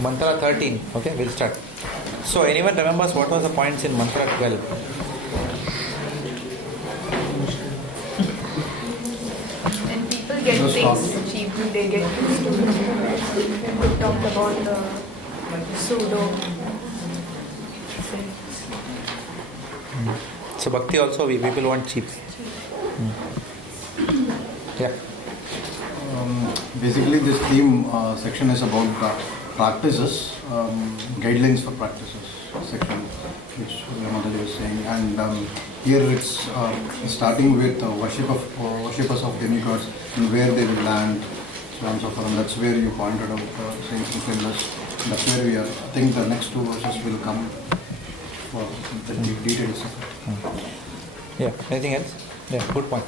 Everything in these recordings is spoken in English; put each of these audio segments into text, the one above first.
Mantra 13. Okay, we'll start. So, anyone remembers what was the points in Mantra 12? And people get things cheaply, they get used to it. We talked about the pseudo. So, Bhakti also, people want cheap. Yeah. Basically, this theme section is about practices, guidelines for practices section, which Mataji was saying. And here it's starting with worshippers of demigods and where they will land, so on and so forth. And that's where you pointed out saying fulfillers. That's where we are. I think the next two verses will come for the details. Yeah. Anything else? Yeah. Good point.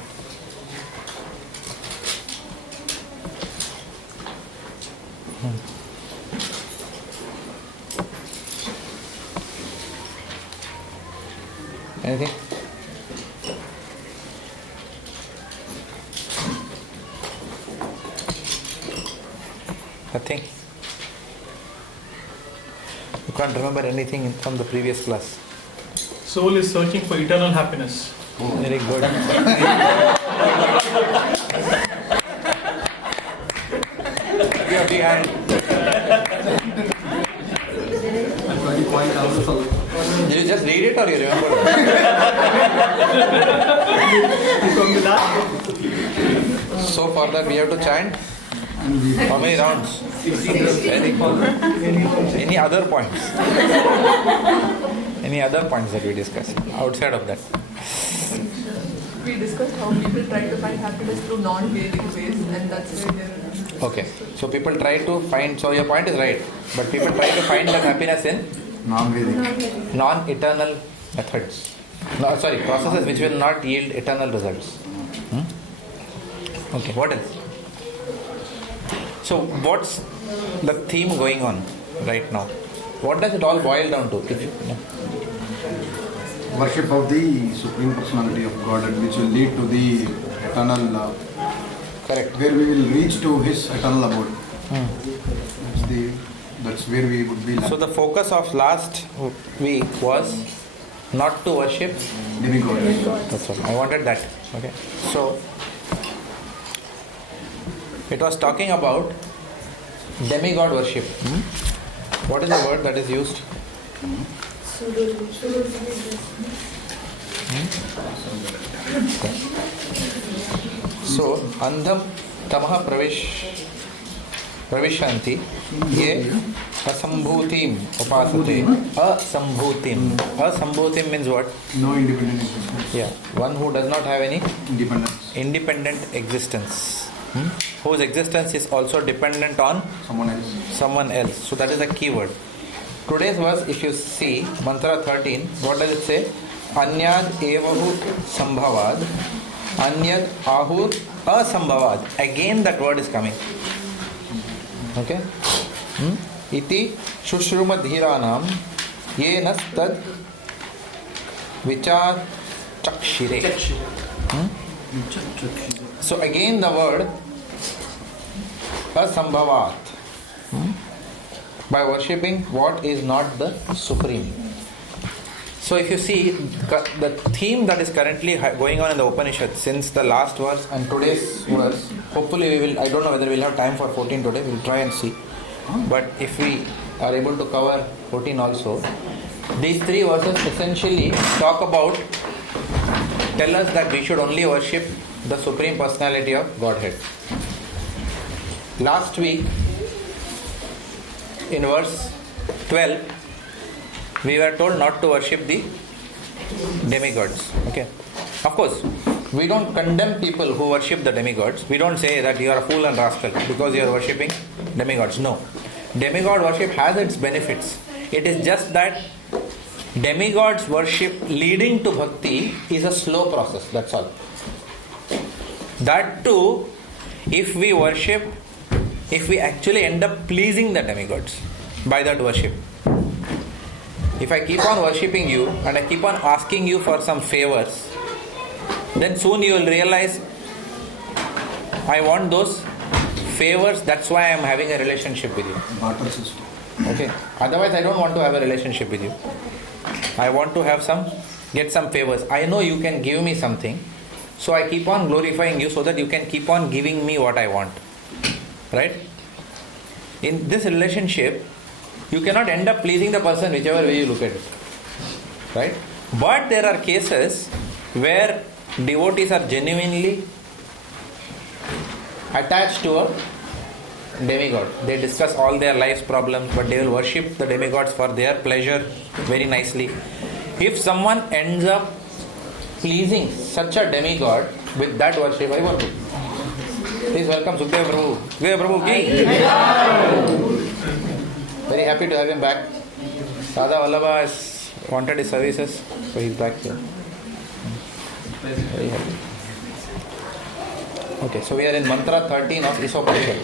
Anything? Nothing? You can't remember anything from the previous class? Soul is searching for eternal happiness. Oh, very good. You are behind. Did you just read it or you remember it? So for that we have to chant. How many rounds? Very cool. Any other points? Any other points that we discussed outside of that? We discussed how people try to find happiness through non-Vedic ways, and that's where they're... Okay. So people try to find, so your point is right, but people try to find that happiness in Non-Vedic. non-eternal methods. No, sorry, processes which will not yield eternal results. Okay, what else? So what's the theme going on right now? What does it all boil down to? If you, Worship of the Supreme Personality of Godhead, which will lead to the eternal, correct. where we will reach to His eternal abode. That's where we would be. So the focus of last week was not to worship Demigod. That's all. I wanted that. Okay. So it was talking about demigod worship. What is the word that is used? So andham tamah pravishanti ye asambhutim upasate. Asambhutim means what? No independent existence. Yeah, one who does not have any Independent existence, whose existence is also dependent on someone else. So that is the key word. Today's verse, if you see mantra 13, what does it say? Anyad evahu sambhavad, anyad ahur asambhavad. Again that word is coming. Okay? Iti shushrumadhiranam yenas tad vichar chakshire. So again the word asambhavat, by worshipping what is not the supreme. So if you see the theme that is currently going on in the Upanishad since the last verse and today's verse, hopefully we will, I don't know whether we'll have time for 14 today, we'll try and see. But if we are able to cover 14 also, these three verses essentially talk about, tell us that we should only worship the Supreme Personality of Godhead. Last week, in verse 12, we were told not to worship the demigods. Okay. Of course, we don't condemn people who worship the demigods. We don't say that you are a fool and rascal because you are worshipping demigods. No. Demigod worship has its benefits. It is just that demigods worship leading to bhakti is a slow process. That's all. That too, if we worship, if we actually end up pleasing the demigods by that worship. If I keep on worshipping you and I keep on asking you for some favors, then soon you will realize I want those favors, that's why I am having a relationship with you. Barter system. Okay? Otherwise, I don't want to have a relationship with you. I want to get some favors. I know you can give me something, so I keep on glorifying you so that you can keep on giving me what I want. Right? In this relationship, you cannot end up pleasing the person whichever way you look at it. Right? But there are cases where devotees are genuinely attached to a demigod. They discuss all their life's problems, but they will worship the demigods for their pleasure very nicely. If someone ends up pleasing such a demigod with that worship, I want to. Please welcome Sukhdeva Prabhu. Sukhdeva Prabhu ki. Very happy to have him back. Radha Vallabha has wanted his services, so he's back here. Very happy. Okay, so we are in mantra 13 of Isopanisad.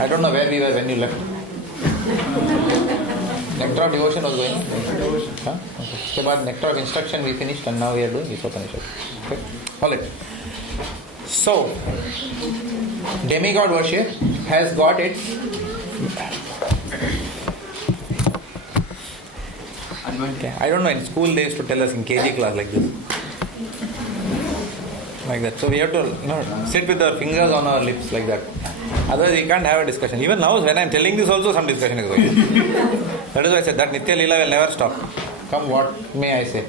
I don't know where we were when you left. Nectar of Devotion was going? Huh? Okay. So about Nectar of Instruction we finished and now we are doing Isopanisad. Okay. Hold it. So, demigod worship has got its okay. I don't know, in school they used to tell us in KG class like this. Like that. So we have to sit with our fingers on our lips like that. Otherwise we can't have a discussion. Even now when I am telling this also some discussion is going on. That is why I said that Nitya Leela will never stop. Come what may I say.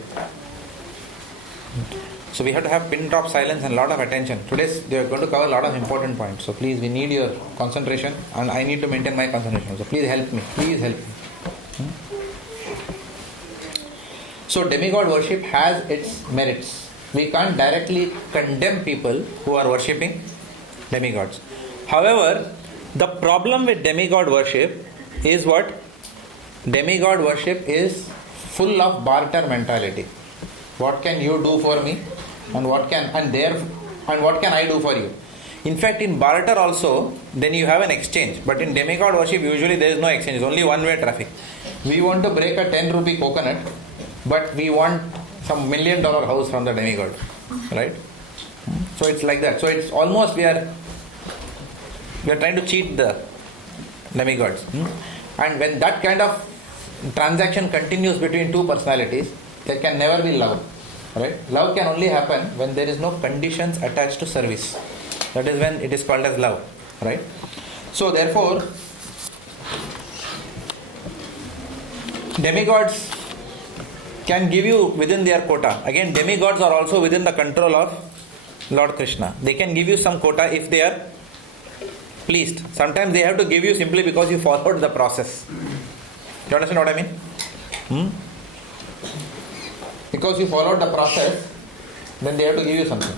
So we have to have pin drop silence and a lot of attention. Today they are going to cover a lot of important points. So please, we need your concentration and I need to maintain my concentration. So please help me. Please help me. So demigod worship has its merits. We can't directly condemn people who are worshipping demigods. However, the problem with demigod worship is what? Demigod worship is full of barter mentality. What can you do for me? And what can I do for you? In fact, in barter also, then you have an exchange. But in demigod worship, usually there is no exchange. It's only one-way traffic. We want to break a 10 rupee coconut, but we want some $1 million house from the demigod. Right? So it's like that. So it's almost we are trying to cheat the demigods. And when that kind of transaction continues between two personalities, there can never be love. Right? Love can only happen when there is no conditions attached to service. That is when it is called as love. Right? So therefore, demigods can give you within their quota. Again, demigods are also within the control of Lord Krishna. They can give you some quota if they are pleased. Sometimes they have to give you simply because you followed the process. Do you understand what I mean? Because you followed the process, then they have to give you something.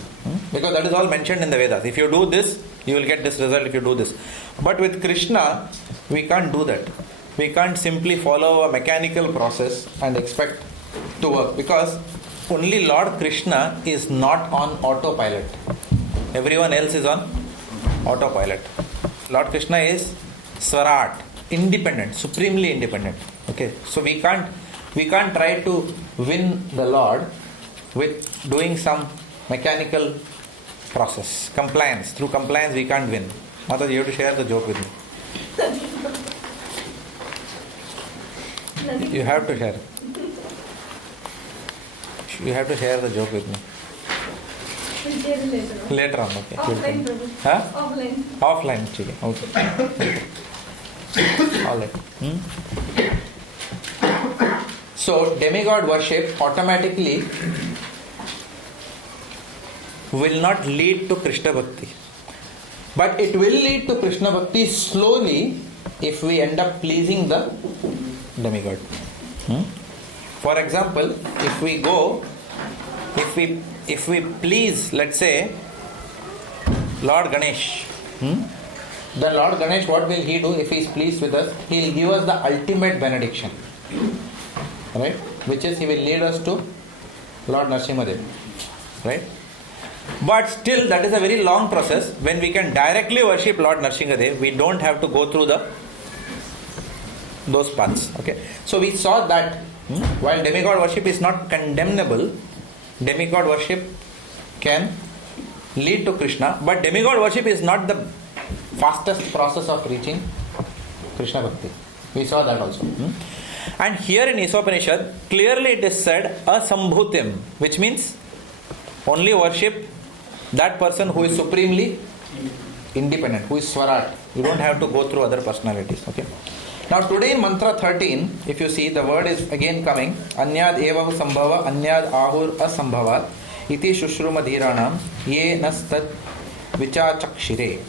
Because that is all mentioned in the Vedas. If you do this, you will get this result if you do this. But with Krishna, we can't do that. We can't simply follow a mechanical process and expect to work. Because only Lord Krishna is not on autopilot. Everyone else is on autopilot. Lord Krishna is Swarat, independent, supremely independent. Okay, so we can't try to win the Lord with doing some mechanical process. Compliance. Through compliance we can't win. Mata, you have to share the joke with me. You have to share. You have to share the joke with me. Later on, okay. Offline, Prabhu. Huh? Offline. Offline, okay. All right. So, demigod worship automatically will not lead to Krishna Bhakti. But it will lead to Krishna Bhakti slowly if we end up pleasing the demigod. For example, if we please, let's say, Lord Ganesh, the Lord Ganesh, what will he do if he is pleased with us? He will give us the ultimate benediction. Right? Which is, he will lead us to Lord Narasimhadev. Right? But still, that is a very long process. When we can directly worship Lord Narasimhadev, we don't have to go through those paths. Okay? So we saw that while demigod worship is not condemnable, demigod worship can lead to Krishna, but demigod worship is not the fastest process of reaching Krishna Bhakti. We saw that also. And here in Isopanisad, clearly it is said asambhutim, which means only worship that person who is supremely independent, who is Swarat. You don't have to go through other personalities. Okay. Now today in mantra 13, if you see, the word is again coming, Anyad evahu sambhava, Anyad ahur asambhavat, iti shushruma dhiranam, ye nastat vichachakshire.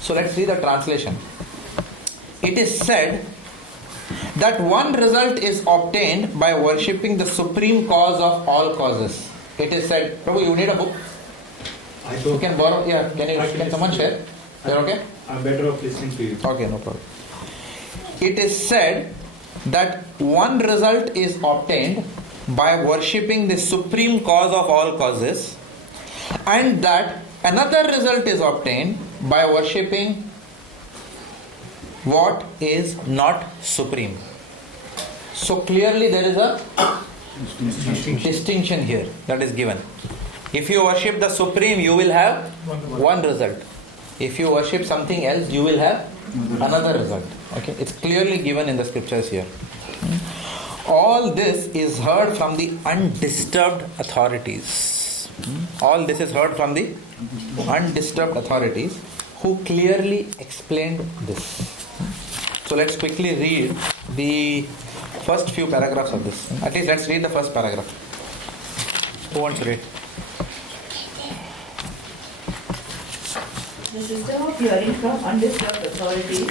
So let's see the translation. It is said that one result is obtained by worshipping the supreme cause of all causes. It is said, Prabhu, you need a book? You can borrow, yeah, can someone share? You're okay? I'm better off listening to you. Okay, no problem. It is said that one result is obtained by worshipping the supreme cause of all causes, and that another result is obtained by worshipping what is not supreme. So clearly there is a distinction here that is given. If you worship the supreme, you will have one result. If you worship something else, you will have another result. Okay, it's clearly given in the scriptures here. All this is heard from the undisturbed authorities. All this is heard from the undisturbed authorities who clearly explained this. So let's quickly read the first few paragraphs of this. At least let's read the first paragraph. Who wants to read? The system of hearing from undisturbed authorities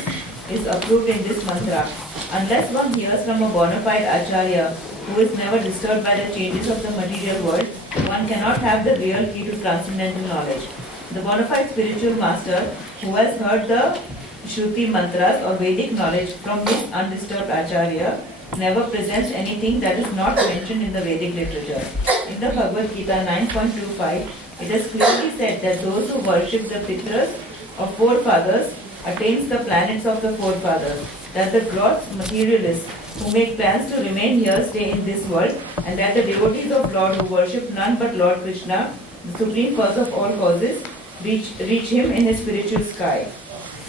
is approved in this mantra. Unless one hears from a bona fide Acharya who is never disturbed by the changes of the material world, one cannot have the real key to transcendental knowledge. The bona fide spiritual master who has heard the Shruti mantras or Vedic knowledge from this undisturbed Acharya never presents anything that is not mentioned in the Vedic literature. In the Bhagavad Gita 9.25, it is clearly said that those who worship the Pitras or forefathers attains the planets of the forefathers, that the gross materialists who make plans to remain here stay in this world, and that the devotees of Lord who worship none but Lord Krishna, the supreme cause of all causes, reach him in his spiritual sky.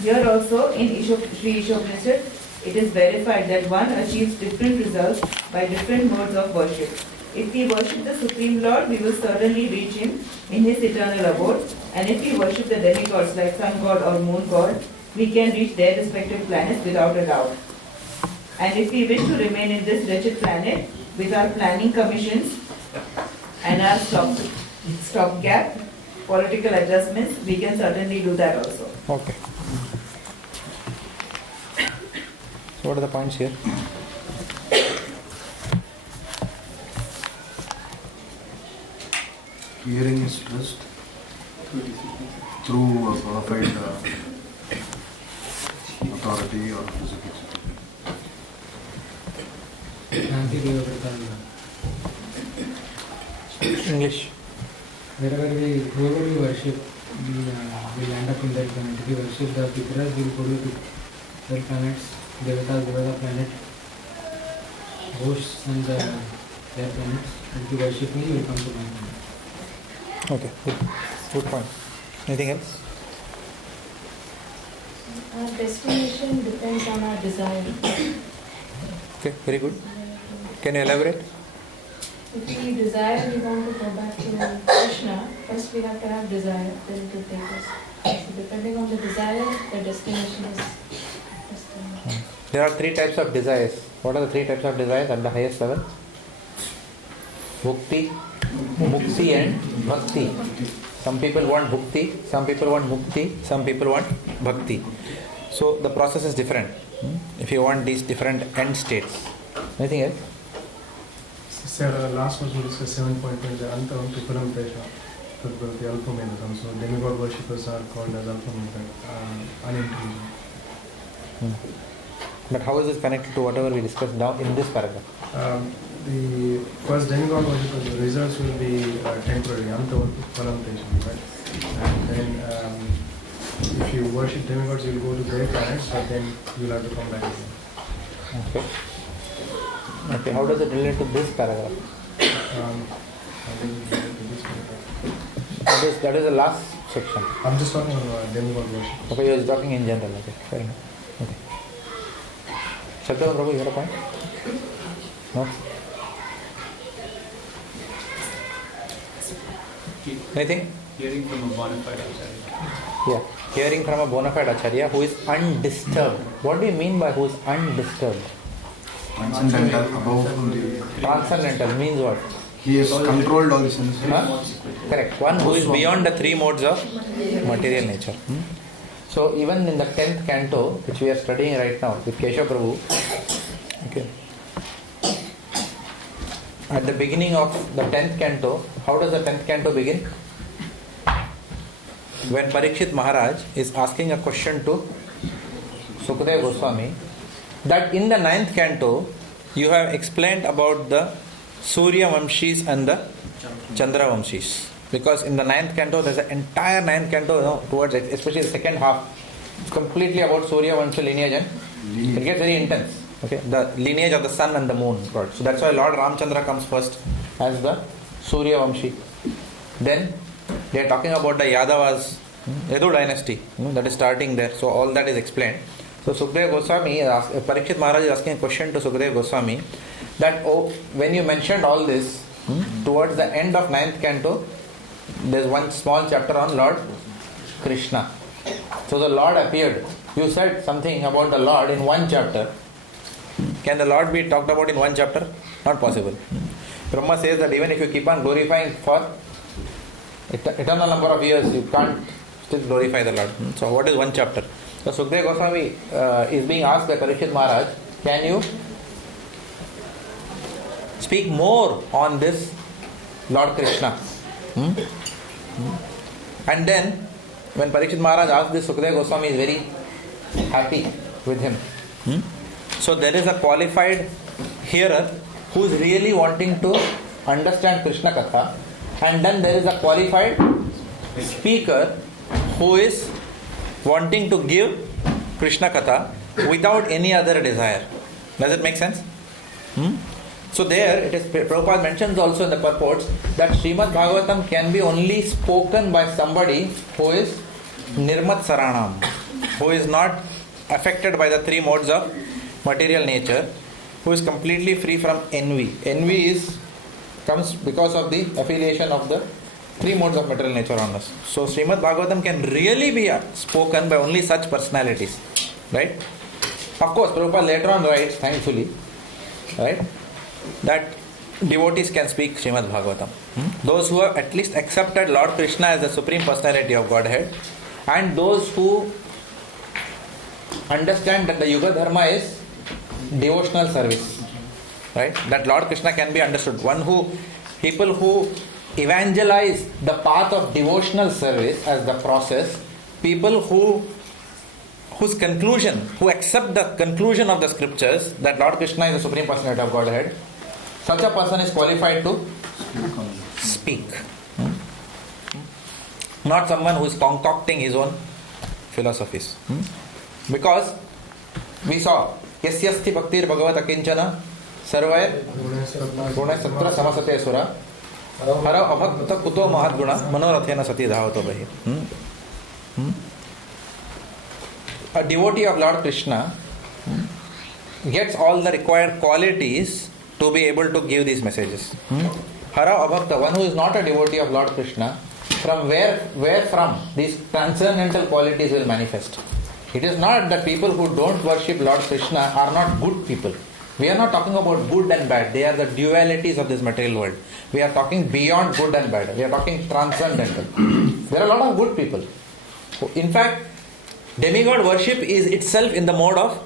Here also in Sri Isopanisad, it is verified that one achieves different results by different modes of worship. If we worship the Supreme Lord, we will certainly reach him in his eternal abode, and if we worship the demigods like Sun God or Moon God, we can reach their respective planets without a doubt. And if we wish to remain in this wretched planet with our planning commissions and our stopgap political adjustments, we can certainly do that also. Okay. So what are the points here? Hearing is stressed through a qualified authority or physical English. Whoever we worship, we'll end up in that planet. If we worship the Pitras, we'll go to 12 planets, Devata planet, hosts and their planets. If you worship me, you will come to my planet. Okay, good point. Anything else? Our destination depends on our desire. Okay, very good. Can you elaborate? If we desire, we want to go back to Krishna, first we have to have desire, then it will take us. So depending on the desire, the destination is destination. There are three types of desires. What are the three types of desires at the highest level? Bhukti, Mukti and Bhakti. Some people want Bhukti, some people want Mukti, some people want Bhakti. So the process is different. If you want these different end states. Anything else? Sir, last was discussed 7.1, the Antam Piparam Pesha, the Alpha Mentham. So demigod worshippers are called as Alpha Mentham, unintelligent. But how is this connected to whatever we discussed now in this paragraph? The first demigod worshippers, the results will be temporary, Antam Piparam Pesha, right? And then if you worship demigods, you'll go to their planets, but then you'll have to come back again. Okay. Okay, how does it relate to this paragraph? That is the last section. I'm just talking about demigod worship. Okay, you're talking in general. Okay, fair enough. Okay. Satya Prabhu, you have a point? No? Anything? Hearing from a bona fide acharya. Yeah. Hearing from a bona fide acharya who is undisturbed. What do you mean by who is undisturbed? Transcendental, above the... Transcendental means what? He has controlled all the senses. Huh? Correct. One who is beyond the three modes of material nature. So even in the 10th canto, which we are studying right now with Keshav Prabhu, okay, at the beginning of the 10th canto, how does the 10th canto begin? When Parikshit Maharaj is asking a question to Sukadeva Goswami, that in the 9th canto, you have explained about the Surya Vamshis and the Chandra Vamshis. Because in the 9th canto, there's an entire 9th canto, towards it, especially the second half, it's completely about Surya Vamsha lineage and it gets very intense. Okay, the lineage of the sun and the moon. So that's why Lord Ramchandra comes first as the Surya Vamshi. Then they are talking about the Yadavas, Yadu dynasty, that is starting there. So all that is explained. So Sukadeva Goswami, Parikshit Maharaj is asking a question to Sukadeva Goswami that when you mentioned all this, towards the end of 9th canto, there's one small chapter on Lord Krishna. So the Lord appeared. You said something about the Lord in one chapter. Can the Lord be talked about in one chapter? Not possible. Brahma says that even if you keep on glorifying for eternal number of years, you can't still glorify the Lord. So what is one chapter? So Sukadeva Goswami is being asked by Parikshit Maharaj, can you speak more on this Lord Krishna? And then when Parikshit Maharaj asked this, Sukadeva Goswami is very happy with him. So there is a qualified hearer who is really wanting to understand Krishna Katha, and then there is a qualified speaker who is wanting to give Krishna Katha without any other desire. Does it make sense? So there, it is Prabhupada mentions also in the purports that Srimad Bhagavatam can be only spoken by somebody who is Nirmat Saranam, who is not affected by the three modes of material nature, who is completely free from envy. Envy comes because of the affiliation of the three modes of material nature on us. So Srimad Bhagavatam can really be spoken by only such personalities. Right? Of course, Prabhupada later on writes, thankfully, right, that devotees can speak Srimad Bhagavatam. Those who have at least accepted Lord Krishna as the Supreme Personality of Godhead, and those who understand that the Yuga Dharma is devotional service. Right? That Lord Krishna can be understood. People who evangelize the path of devotional service as the process, people who accept the conclusion of the scriptures that Lord Krishna is the Supreme Personality of Godhead, such a person is qualified to speak. Not someone who is concocting his own philosophies. Because we saw, Yasyasti Bhaktir Bhagavat Akinchana Sarvaya Guna Satra Samasate Sura Hara Abhakta Kuto Mahadguna Manorathena Sati Dhavato Bahi. A devotee of Lord Krishna gets all the required qualities to be able to give these messages. Hara Abhakta, one who is not a devotee of Lord Krishna, from where from these transcendental qualities will manifest. It is not that people who don't worship Lord Krishna are not good people. We are not talking about good and bad. They are the dualities of this material world. We are talking beyond good and bad. We are talking transcendental. There are a lot of good people. In fact, demigod worship is itself in the mode of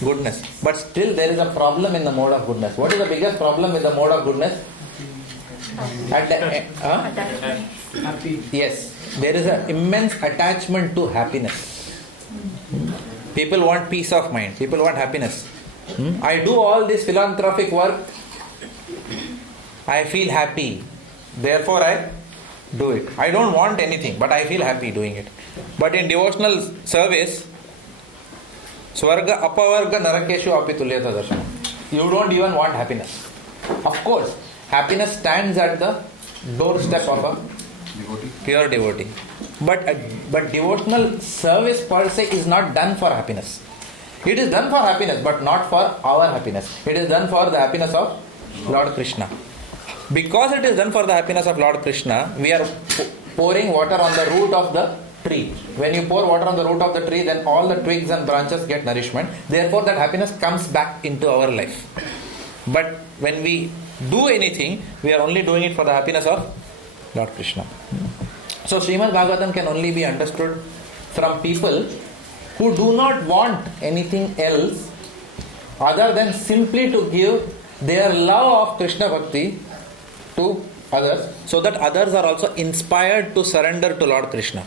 goodness. But still there is a problem in the mode of goodness. What is the biggest problem with the mode of goodness? Yes, there is an immense attachment to happiness. People want peace of mind. People want happiness. I do all this philanthropic work. I feel happy. Therefore I do it. I don't want anything, but I feel happy doing it. But in devotional service, Swarga Apavarga Narakeshu Apitulyata Darshana. You don't even want happiness. Of course, happiness stands at the doorstep of a pure devotee. But devotional service per se is not done for happiness. It is done for happiness, but not for our happiness. It is done for the happiness of Lord Krishna. Because it is done for the happiness of Lord Krishna, we are pouring water on the root of the tree. When you pour water on the root of the tree, then all the twigs and branches get nourishment. Therefore, that happiness comes back into our life. But when we do anything, we are only doing it for the happiness of Lord Krishna. So, Srimad Bhagavatam can only be understood from people who do not want anything else other than simply to give their love of Krishna Bhakti to others, so that others are also inspired to surrender to Lord Krishna.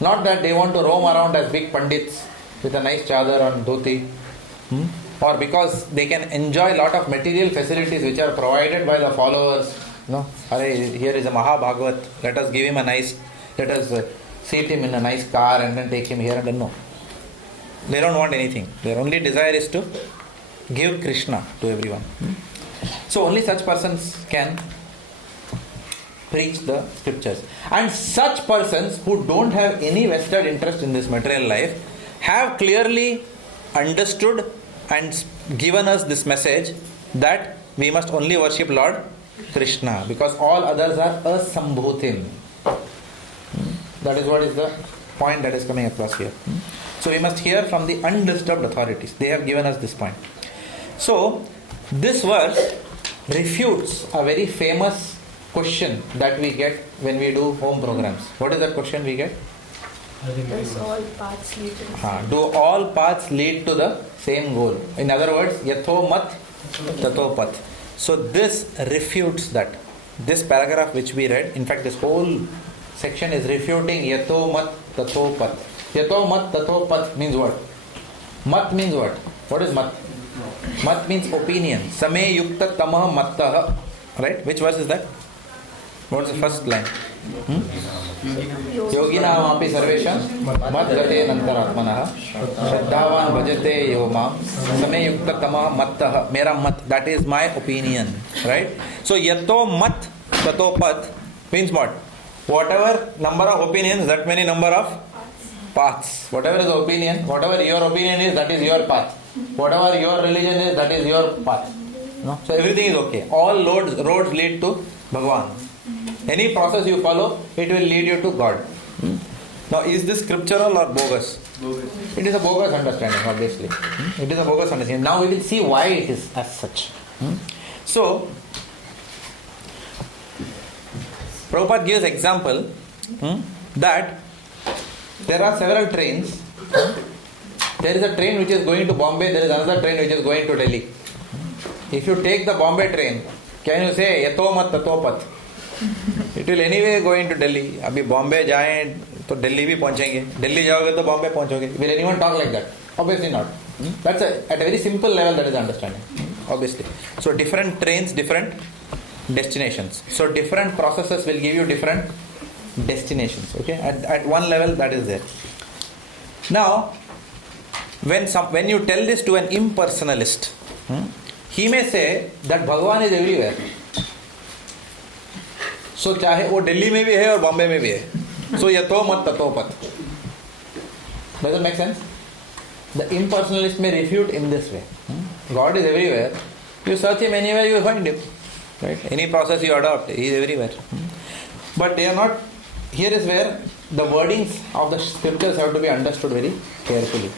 Not that they want to roam around as big pandits with a nice chadar and dhoti, or because they can enjoy a lot of material facilities which are provided by the followers. No, here is a Mahabhagavat, let us give him let us seat him in a nice car and then take him here and then. No. They don't want anything. Their only desire is to give Krishna to everyone. So only such persons can preach the scriptures. And such persons who don't have any vested interest in this material life have clearly understood and given us this message that we must only worship Lord Krishna, because all others are asambhutim. That is what is the point that is coming across here. So we must hear from the undisturbed authorities. They have given us this point. So this verse refutes a very famous question that we get when we do home programs. What is that question we get? Does all paths lead to the same? Do all paths lead to the same goal? In other words, yatho mat tato path. So this refutes that. This paragraph which we read, in fact this whole section is refuting yatho mat tato path. Yatho mat tato path means what? Mat means what? What is mat? Mat means opinion. Same yukta tamah mattah. Right? Which verse is that? What is the first line? Yoginam api sarvesham mat gate nantaratmanah shraddhavan bhajate yomam same yukta tamah mattah. Mera mat, that is my opinion. Right? So yatho mat tato path means what? Whatever number of opinions, that many number of paths. Whatever is the opinion, whatever your opinion is, that is your path. Whatever your religion is, that is your path. No? So everything is okay. All roads lead to Bhagavan. Any process you follow, it will lead you to God. Now, is this scriptural or bogus? Bogus. It is a bogus understanding, obviously. It is a bogus understanding. Now we will see why it is as such. So, Prabhupada gives example that there are several trains. There is a train which is going to Bombay, there is another train which is going to Delhi. If you take the Bombay train, can you say yato mat tato path? It will anyway go into Delhi. Abhi Bombay jaye to Delhi bhi pahunchenge. Delhi jaoge to Bombay pahunchoge. Will anyone talk like that? Obviously not. That's at a very simple level, that is understanding. Obviously. So different trains, different destinations. So different processes will give you different destinations. Okay, at one level that is there. Now, when you tell this to an impersonalist, he may say that Bhagavan is everywhere. So चाहे वो दिल्ली में भी है और बॉम्बे में भी है. So यतो मत ततो पत. Does it make sense? The impersonalist may refute in this way. God is everywhere. You search him anywhere, you will find him. Right? Any process you adopt, he is everywhere. But they are not. Here is where the wordings of the scriptures have to be understood very carefully.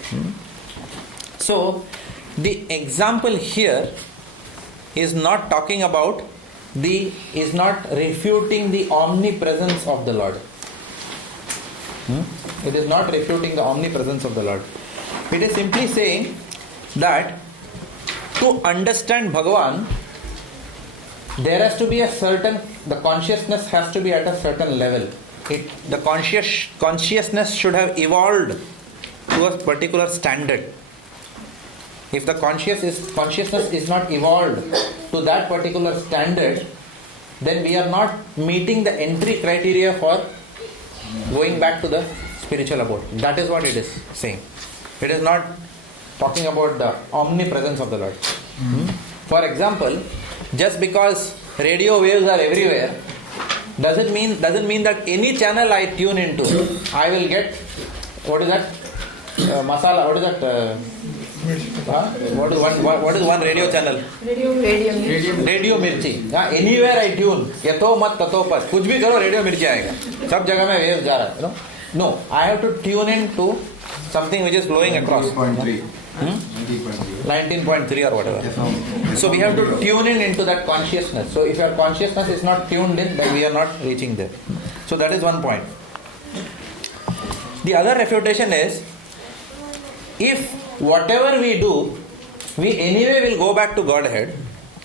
So the example here is not talking about is not refuting the omnipresence of the Lord. It is not refuting the omnipresence of the Lord. It is simply saying that to understand Bhagavan, there has to be the consciousness has to be at a certain level. The consciousness should have evolved to a particular standard. If the consciousness is not evolved to that particular standard, then we are not meeting the entry criteria for going back to the spiritual abode. That is what it is saying. It is not talking about the omnipresence of the Lord. For example, just because radio waves are everywhere, doesn't mean that any channel I tune into, I will get, what is that? masala, what is that? What is one radio channel? Radio Mirchi. Anywhere I tune, yato mat tato pat. Kuch bhi karo, radio Mirchi aayega. Sab jagah mein waves ja raha hai. No, I have to tune in to something which is flowing across. 19.3. 19.3 or whatever. So we have to tune in into that consciousness. So if your consciousness is not tuned in, then we are not reaching there. So that is one point. The other refutation is, if whatever we do, we anyway will go back to Godhead.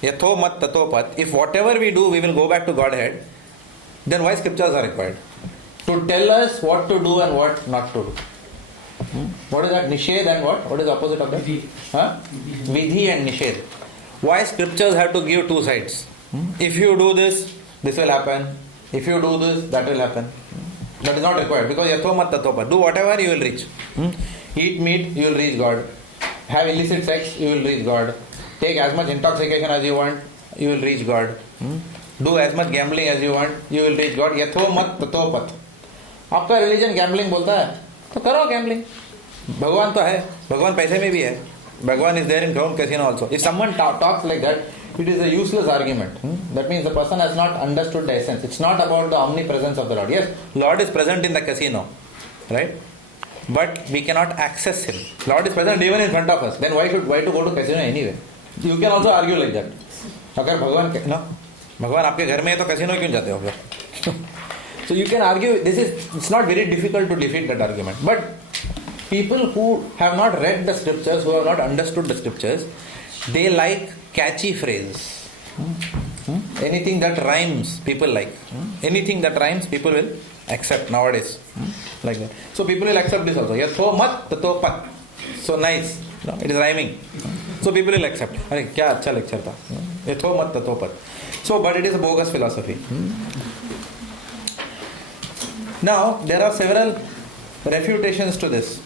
Yatho mat tato pat. If whatever we do, we will go back to Godhead, then why scriptures are required? To tell us what to do and what not to do. What is that? Nished and what? What is the opposite of that? Vidhi and Nished. Why scriptures have to give two sides? If you do this, this will happen. If you do this, that will happen. That is not required, because yatho mat tato pat. Do whatever, you will reach. Eat meat, you will reach God. Have illicit sex, you will reach God. Take as much intoxication as you want, you will reach God. Do as much gambling as you want, you will reach God. Yatho mat tato pat. आपका religion gambling बोलता है तो करो gambling. भगवान तो है, भगवान पैसे में भी है. भगवान is there in ground casino also. If someone talks like that, it is a useless argument. That means the person has not understood the essence. It's not about the omnipresence of the Lord. Yes, Lord is present in the casino, right? But we cannot access Him. Lord is present even in front of us. Then why to go to casino anyway? You can also argue like that. अगर भगवान आपके घर में है तो casino क्यों जाते हो फिर? So you can argue, it's not very difficult to defeat that argument. But people who have not read the scriptures, who have not understood the scriptures, they like catchy phrases. Anything that rhymes, people like. Anything that rhymes, people will accept nowadays. Like that. So people will accept this also. Yatho mat tato pat. So nice. It is rhyming. So people will accept. Arey, kya acha lecture tha. Yatho mat tato pat. So, but it is a bogus philosophy. Now, there are several refutations to this.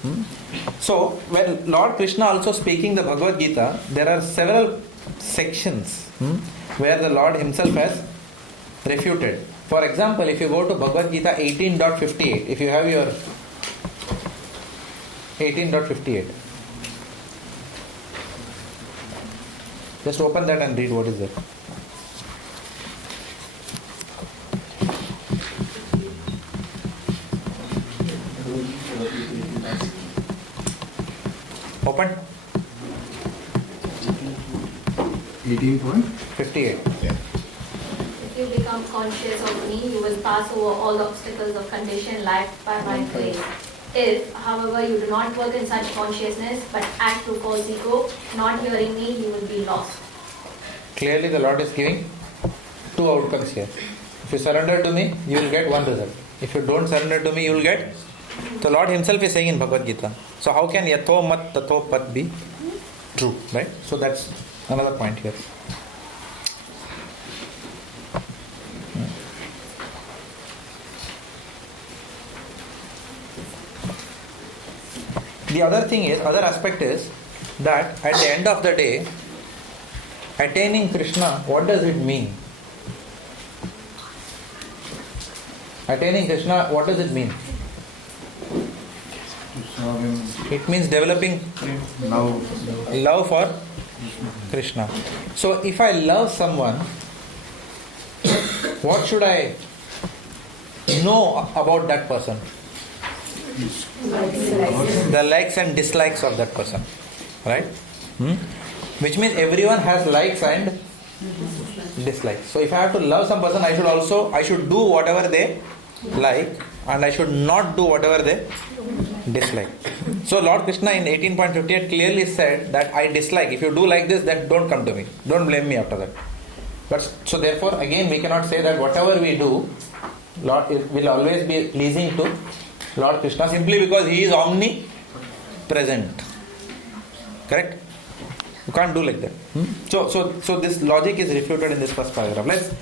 So, when Lord Krishna also speaking the Bhagavad Gita, there are several sections where the Lord Himself has refuted. For example, if you go to Bhagavad Gita 18.58, if you have your 18.58, just open that and read what is there. Open. 18.58. If you become conscious of me, you will pass over all the obstacles of conditioned life by my grace. If, however, you do not work in such consciousness, but act through false ego, not hearing me, you will be lost. Clearly the Lord is giving two outcomes here. If you surrender to me, you will get one result. If you don't surrender to me, you will get... The Lord Himself is saying in Bhagavad Gita. So how can yatho mat tato pat be true, right? So that's another point here. The other aspect is that at the end of the day, attaining Krishna, what does it mean? Attaining Krishna, what does it mean? It means developing love for Krishna. So if I love someone, what should I know about that person? The likes and dislikes of that person, right? Which means everyone has likes and dislikes. So if I have to love some person, I should do whatever they like, and I should not do whatever they dislike. So Lord Krishna in 18.58 clearly said that I dislike. If you do like this, then don't come to me. Don't blame me after that. But so therefore, again, we cannot say that whatever we do, Lord will always be pleasing to Lord Krishna simply because He is omnipresent. Correct? You can't do like that. So this logic is refuted in this first paragraph. Let's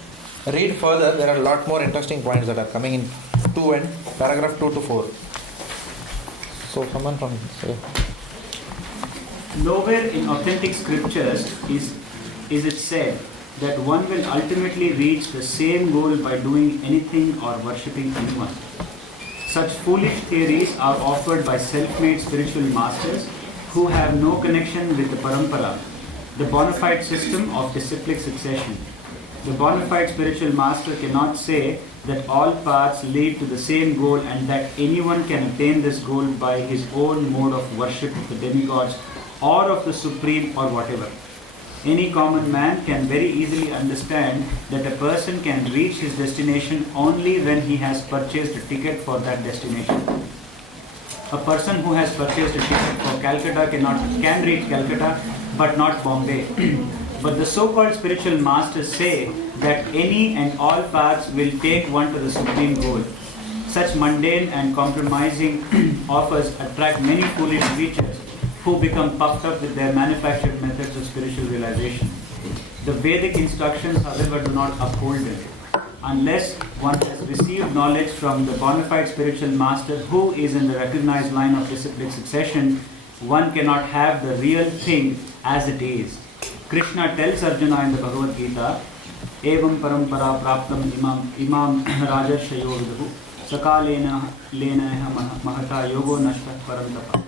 read further. There are a lot more interesting points that are coming in paragraph 2 to 4. So someone from Nowhere in authentic scriptures is it said that one will ultimately reach the same goal by doing anything or worshipping anyone. Such foolish theories are offered by self-made spiritual masters who have no connection with the parampara, the bona fide system of disciplic succession. The bona fide spiritual master cannot say that all paths lead to the same goal and that anyone can attain this goal by his own mode of worship of the demigods or of the supreme or whatever. Any common man can very easily understand that a person can reach his destination only when he has purchased a ticket for that destination. A person who has purchased a ticket for Calcutta can reach Calcutta but not Bombay. But the so-called spiritual masters say that any and all paths will take one to the supreme goal. Such mundane and compromising offers attract many foolish creatures who become puffed up with their manufactured methods of spiritual realization. The Vedic instructions, however, do not uphold them. Unless one has received knowledge from the bona fide spiritual master who is in the recognized line of disciplic succession, one cannot have the real thing as it is. Krishna tells Arjuna in the Bhagavad Gita, Evam parampara praptam imam rajashayo vidahu sakalena mahata yogo nashta parantapa.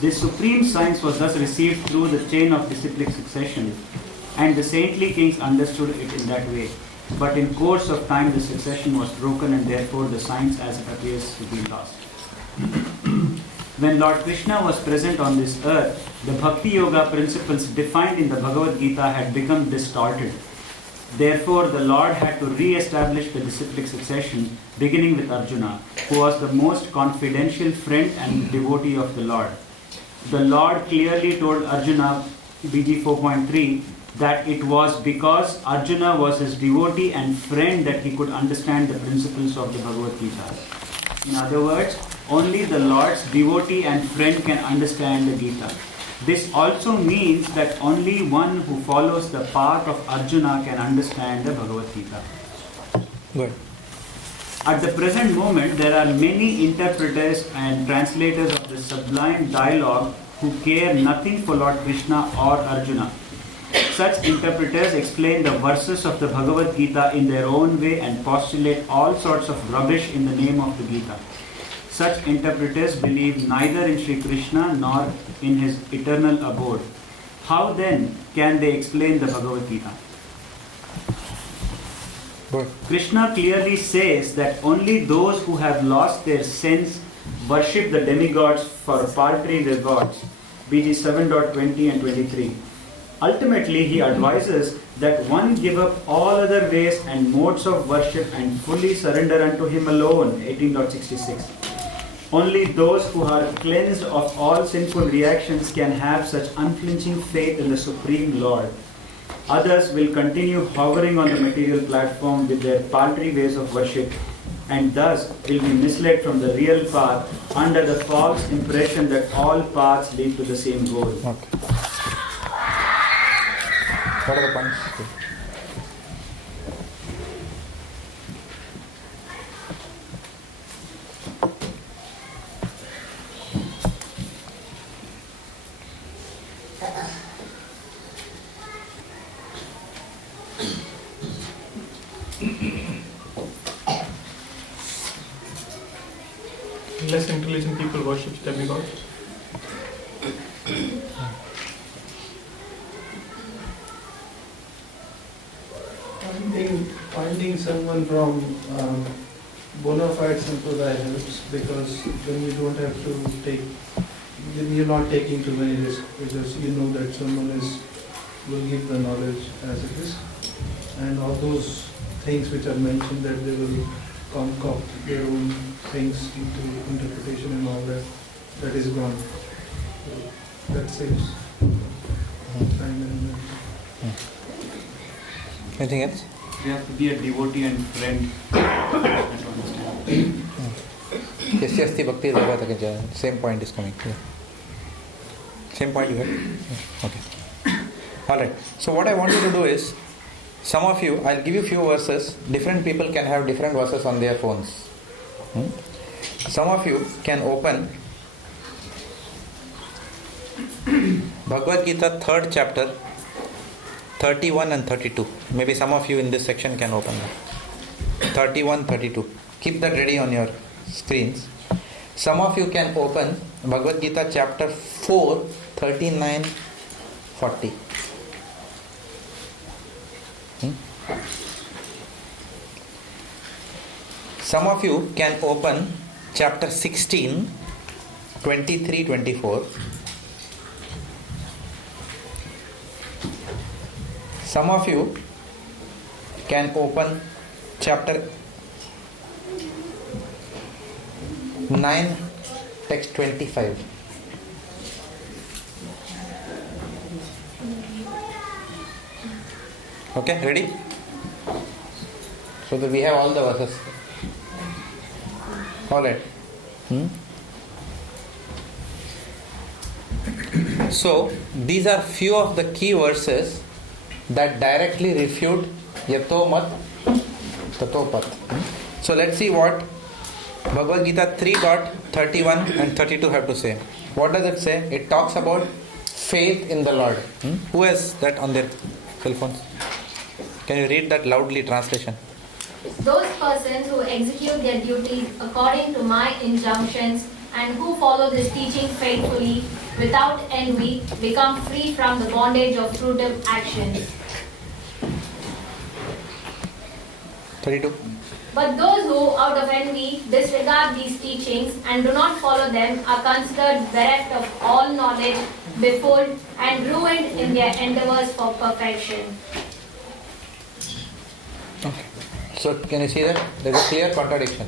This supreme science was thus received through the chain of disciplic succession, and the saintly kings understood it in that way. But in course of time the succession was broken and therefore the science as it appears to be lost. When Lord Krishna was present on this earth, the Bhakti Yoga principles defined in the Bhagavad Gita had become distorted. Therefore, the Lord had to re-establish the disciplic succession, beginning with Arjuna, who was the most confidential friend and devotee of the Lord. The Lord clearly told Arjuna, BG 4.3, that it was because Arjuna was his devotee and friend that he could understand the principles of the Bhagavad Gita. In other words, only the Lord's devotee and friend can understand the Gita. This also means that only one who follows the path of Arjuna can understand the Bhagavad Gita. Good. At the present moment, there are many interpreters and translators of the sublime dialogue who care nothing for Lord Krishna or Arjuna. Such interpreters explain the verses of the Bhagavad Gita in their own way and postulate all sorts of rubbish in the name of the Gita. Such interpreters believe neither in Sri Krishna nor in his eternal abode. How then can they explain the Bhagavad Gita? Good. Krishna clearly says that only those who have lost their sense worship the demigods for paltry rewards. BG 7.20 and 23. Ultimately, he advises that one give up all other ways and modes of worship and fully surrender unto him alone. 18.66. Only those who are cleansed of all sinful reactions can have such unflinching faith in the Supreme Lord. Others will continue hovering on the material platform with their paltry ways of worship and thus will be misled from the real path under the false impression that all paths lead to the same goal. Okay. What are the points? Less intelligent people worship demigods. Finding someone from bona fide sampradaya helps, because then you don't have to take, then you're not taking too many risks, because you know that someone will give the knowledge as it is, and all those things which are mentioned that they will concoct their own things into interpretation and all that, that is gone. So that saves time and Anything else? We have to be a devotee and friend to understand. Yasyasti bhakti davatakaja. Same point is coming. Yeah. Same point you had? Yeah. Okay. Alright. So what I want you to do is, some of you, I'll give you few verses. Different people can have different verses on their phones. Some of you can open Bhagavad Gita 3rd chapter 31 and 32. Maybe some of you in this section can open that. 31, 32. Keep that ready on your screens. Some of you can open Bhagavad Gita chapter 4, 39, 40. Some of you can open chapter 16, 23, 24. Some of you can open chapter 9, text 25. Okay, ready? So that we have all the verses. Alright. So, these are few of the key verses that directly refute yato mat tato pat. So let's see what Bhagavad Gita 3.31 and 32 have to say. What does it say? It talks about faith in the Lord. Who has that on their cell phones? Can you read that loudly, translation? Those persons who execute their duties according to my injunctions and who follow this teaching faithfully without envy become free from the bondage of fruitive actions. 32. But those who, out of envy, disregard these teachings and do not follow them are considered bereft of all knowledge, befooled, and ruined in their endeavors for perfection. Okay. So can you see that? There is a clear contradiction.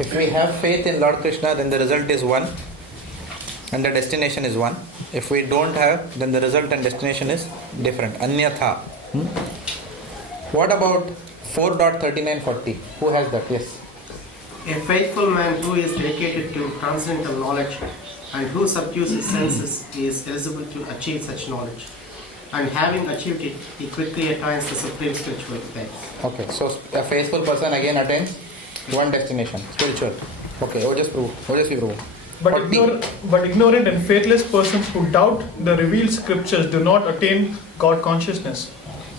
If we have faith in Lord Krishna, then the result is one and the destination is one. If we don't have, then the result and destination is different. Anyatha. What about 4.3940? Who has that? Yes. A faithful man who is dedicated to transcendental knowledge and who subdues his senses is eligible to achieve such knowledge. And having achieved it, he quickly attains the supreme spiritual state. Okay, so a faithful person again attains one destination, spiritual. Okay, Ojasvi Prabhu. But ignorant and faithless persons who doubt the revealed scriptures do not attain God consciousness.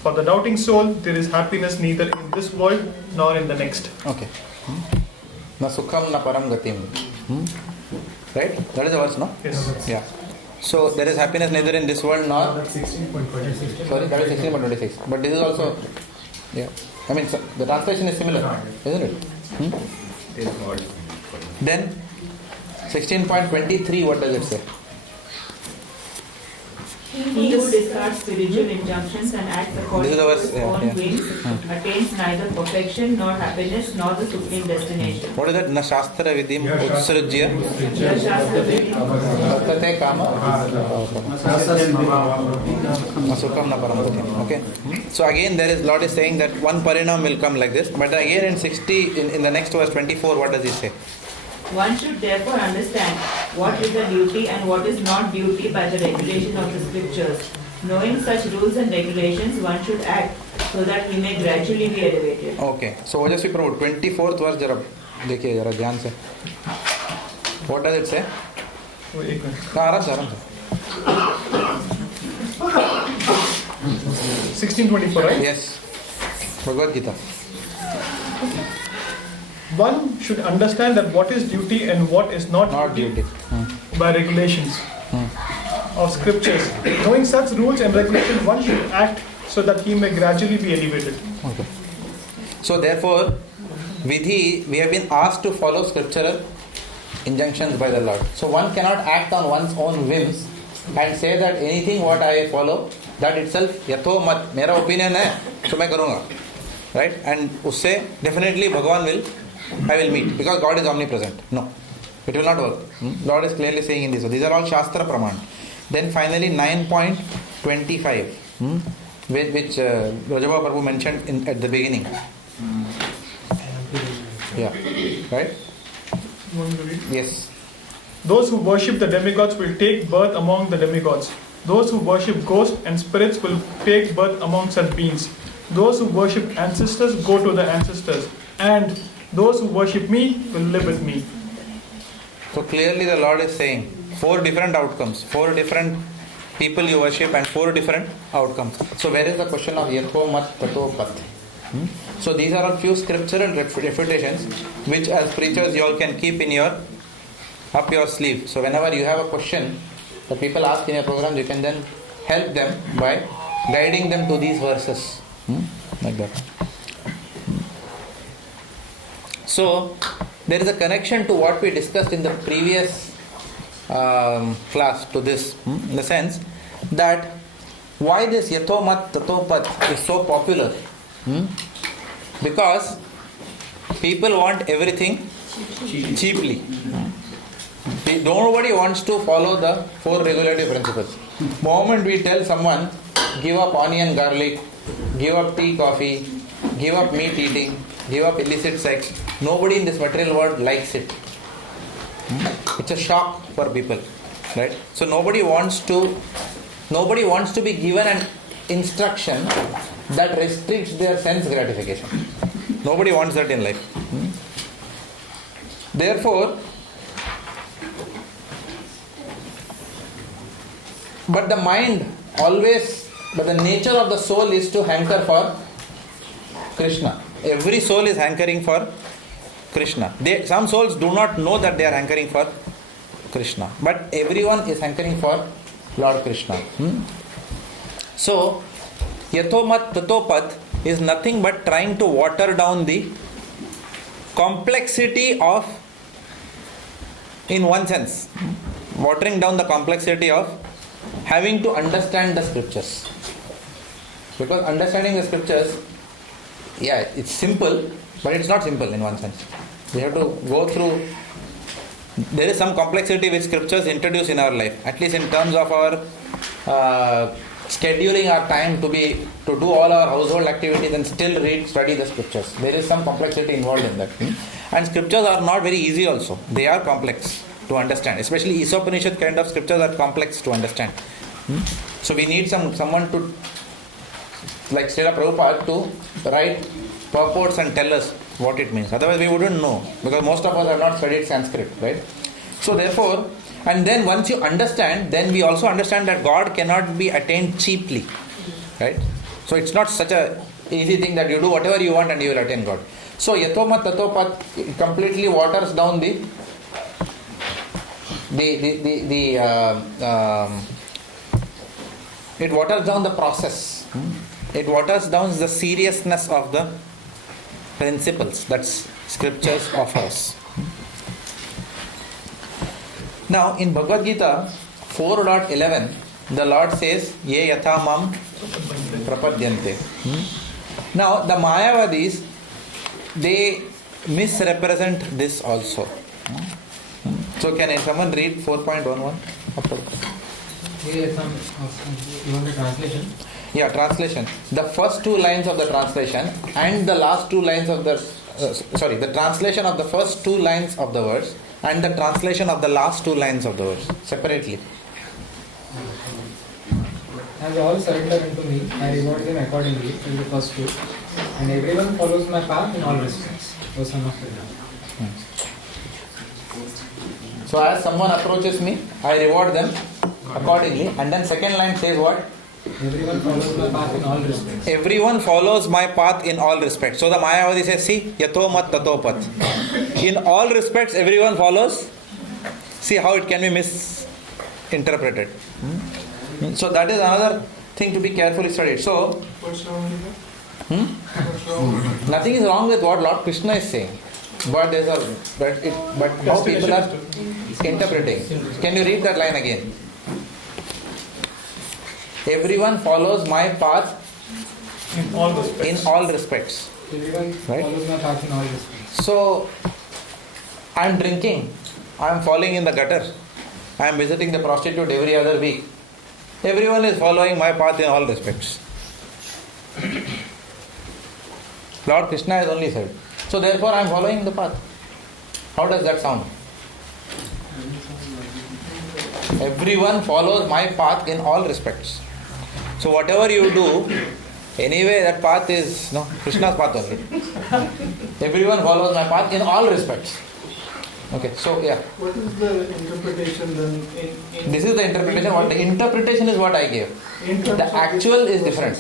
For the doubting soul, there is happiness neither in this world nor in the next. Okay. Na sukham na param gatim. Right? That is the verse, no? Yes. Yeah. So there is happiness neither in this world nor. That's 16.26. Sorry, that is 16.26. But this is also. Yeah. I mean, the translation is similar, isn't it? Then 16.23, what does it say? He who discards spiritual injunctions and acts according to his own ways attains neither perfection nor happiness nor the supreme destination. What is that? Na shastra vidim utsrujya The Shastra Vidim vartate kama na sukham na param gatim. Okay. So again, there is Lord is saying that one parinam will come like this. But again in 60, in the next verse 24, what does he say? One should therefore understand what is a duty and what is not duty by the regulation of the scriptures. Knowing such rules and regulations, one should act so that he may gradually be elevated. Okay. So Ojasvi Prabhu, 24th verse जरा देखिए जरा ध्यान से. What does it say? आराम से. 1624, right? Yes. Bhagavad Gita. One should understand that what is duty and what is not duty by regulations of scriptures. Knowing such rules and regulations, one should act so that he may gradually be elevated. Okay. So therefore, Vidhi, we have been asked to follow scriptural injunctions by the Lord. So one cannot act on one's own whims and say that anything what I follow, that itself, yatho mat, mera opinion hai, so main karunga. Right? And usse definitely Bhagavan I will meet, because God is omnipresent. No, it will not work. Lord is clearly saying in this. So these are all Shastra Praman. Then finally 9.25, which Rajabha Prabhu mentioned at the beginning. Yeah, right? You want me to read? Yes. Those who worship the demigods will take birth among the demigods. Those who worship ghosts and spirits will take birth among such beings. Those who worship ancestors go to the ancestors. And those who worship me will live with me. So clearly the Lord is saying 4 different outcomes, 4 different people you worship and 4 different outcomes. So where is the question of yatho mat tato pat? So these are a few scriptural refutations which as preachers you all can keep in your up your sleeve. So whenever you have a question that people ask in your program, you can then help them by guiding them to these verses. Like that. So there is a connection to what we discussed in the previous class to this, in the sense that why this Yatomat Tatopat is so popular. Because people want everything cheaply. Nobody wants to follow the 4 regulative principles. The moment we tell someone, give up onion, garlic, give up tea, coffee, give up meat eating, give up illicit sex, nobody in this material world likes it. It's a shock for people, right? So nobody wants to be given an instruction that restricts their sense gratification. Nobody wants that in life. Therefore, but the nature of the soul is to hanker for Krishna. Every soul is hankering for Krishna. Some souls do not know that they are hankering for Krishna, but everyone is hankering for Lord Krishna. So, Yatomat Tatopat is nothing but trying to water down the complexity of, in one sense, watering down the complexity of having to understand the scriptures. Because understanding the scriptures, it's simple, but it's not simple in one sense. We have to go through. There is some complexity which scriptures introduce in our life, at least in terms of our scheduling our time to do all our household activities and still study the scriptures. There is some complexity involved in that. And scriptures are not very easy also. They are complex to understand. Especially Isopanisad kind of scriptures are complex to understand. So we need someone to, like Srila Prabhupada, to write purports and tell us what it means. Otherwise we wouldn't know, because most of us have not studied Sanskrit, right? So therefore, and then once you understand, then we also understand that God cannot be attained cheaply, right? So it's not such a easy thing that you do whatever you want and you will attain God. So Yatomat Tatopat completely waters down it waters down the process. It waters down the seriousness of the principles that scriptures offers. Now in Bhagavad Gita 4.11, the Lord says, Ye yatha mam prapadyante. Now the Mayavadis, they misrepresent this also. So can someone read 4.11? You want the translation? Yeah, translation. The first 2 lines of the translation and the last 2 lines of the the translation of the first 2 lines of the verse and the translation of the last 2 lines of the verse separately. As all surrender unto me, I reward them accordingly in the first 2, and everyone follows my path in all respects. O son of Krishna. So as someone approaches me, I reward them accordingly, and then second line says what? Everyone follows my path in all respects. Everyone follows my path in all respects. So the Mayavadi says, see, yato mat tato pat. In all respects, everyone follows. See how it can be misinterpreted. So that is another thing to be carefully studied. So, nothing is wrong with what Lord Krishna is saying. But how people are interpreting. Can you read that line again? Everyone follows my path in all respects. In all respects. Everyone follows my path in all respects. So, I am drinking. I am falling in the gutter. I am visiting the prostitute every other week. Everyone is following my path in all respects. Lord Krishna has only said. So therefore I am following the path. How does that sound? Everyone follows my path in all respects. So whatever you do, anyway that path is Krishna's path only. Everyone follows my path in all respects. Okay, so yeah. What is the interpretation then? This is the interpretation. What the interpretation is what I gave. The actual is different.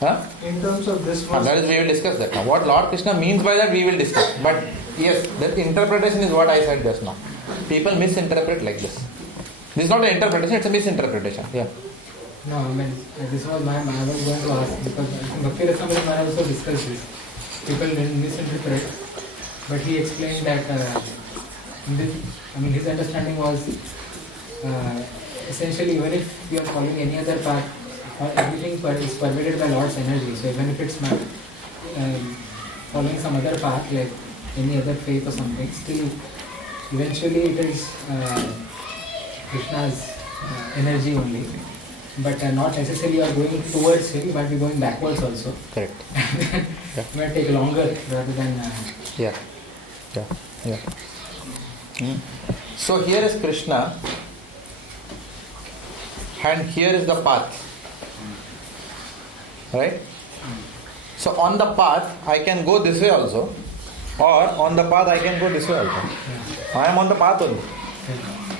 Huh? In terms of this verse, That is, we will discuss that now. What Lord Krishna means by that, we will discuss. But yes, that interpretation is what I said just now. People misinterpret like this. This is not an interpretation, it's a misinterpretation. Yeah. No, I mean, this was I was going to ask, because Bhakti Rasamrita also discussed this. People misinterpret, but he explained that his understanding was essentially, even if you are following any other path, everything is pervaded by Lord's energy. So even if it's not following some other path, like any other faith or something, still eventually it is Krishna's energy only. But not necessarily you are going towards him, but you're going backwards also. Correct. It might take longer rather than... Yeah. So here is Krishna, and here is the path. Right? So on the path, I can go this way also, or on the path, I can go this way also. I am on the path only.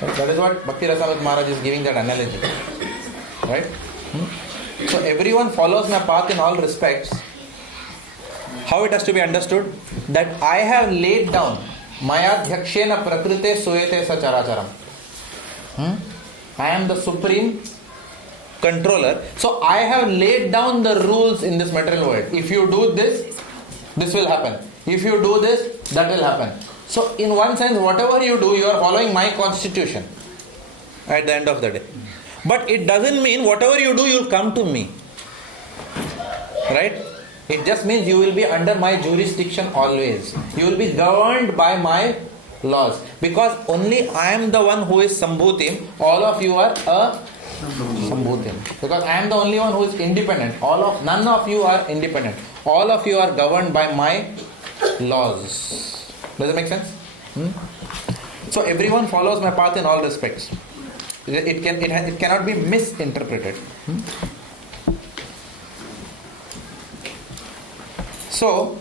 That is what Bhakti Rasamrita Maharaj is giving that analogy. Right? So everyone follows my path in all respects. How it has to be understood? That I have laid down Maya Dhyakshena Prakrite Suyate Sacharacharam. I am the supreme controller. So I have laid down the rules in this material world. If you do this, this will happen. If you do this, that will happen. So in one sense, whatever you do, you are following my constitution at the end of the day. But it doesn't mean whatever you do, you will come to me. Right? It just means you will be under my jurisdiction always. You will be governed by my laws. Because only I am the one who is Sambhutim. All of you are a Sambhutim. Because I am the only one who is independent. None of you are independent. All of you are governed by my laws. Does it make sense? So everyone follows my path in all respects. It cannot be misinterpreted. So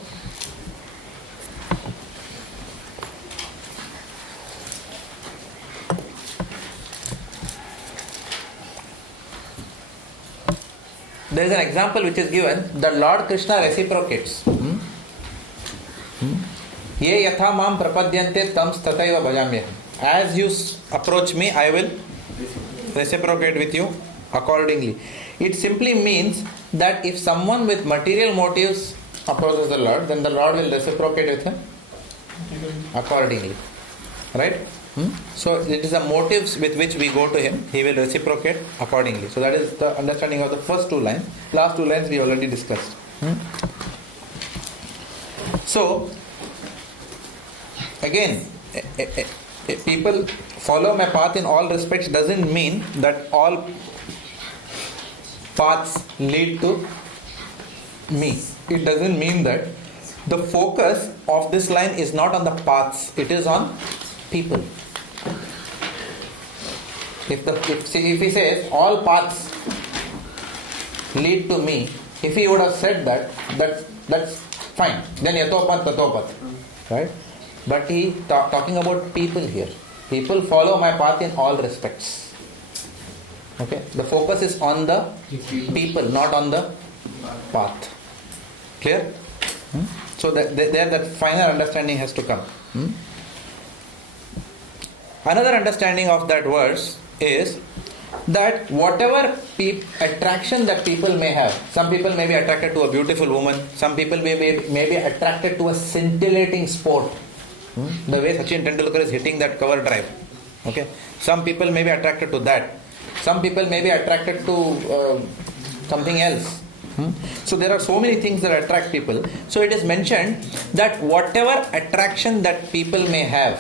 there is an example which is given that Lord Krishna reciprocates. Ye yatha mam prapadyante tam tataiva bhajamyaham. As you approach me, I will reciprocate with you accordingly. It simply means that if someone with material motives approaches the Lord, then the Lord will reciprocate with him accordingly. Right? So it is the motives with which we go to him. He will reciprocate accordingly. So that is the understanding of the first two lines. Last two lines we already discussed. So again, people follow my path in all respects doesn't mean that all paths lead to me. It doesn't mean that. The focus of this line is not on the paths, it is on people. If he says all paths lead to me, if he would have said that's fine. Then yatopat tatopat. Right? But he talking about people here. People follow my path in all respects. Okay? The focus is on the people, not on the path. Clear? So that final understanding has to come. Another understanding of that verse is that whatever attraction that people may have, some people may be attracted to a beautiful woman, some people may be attracted to a scintillating sport. The way Sachin Tendulkar is hitting that cover drive. Okay? Some people may be attracted to that. Some people may be attracted to something else. So there are so many things that attract people. So it is mentioned that whatever attraction that people may have,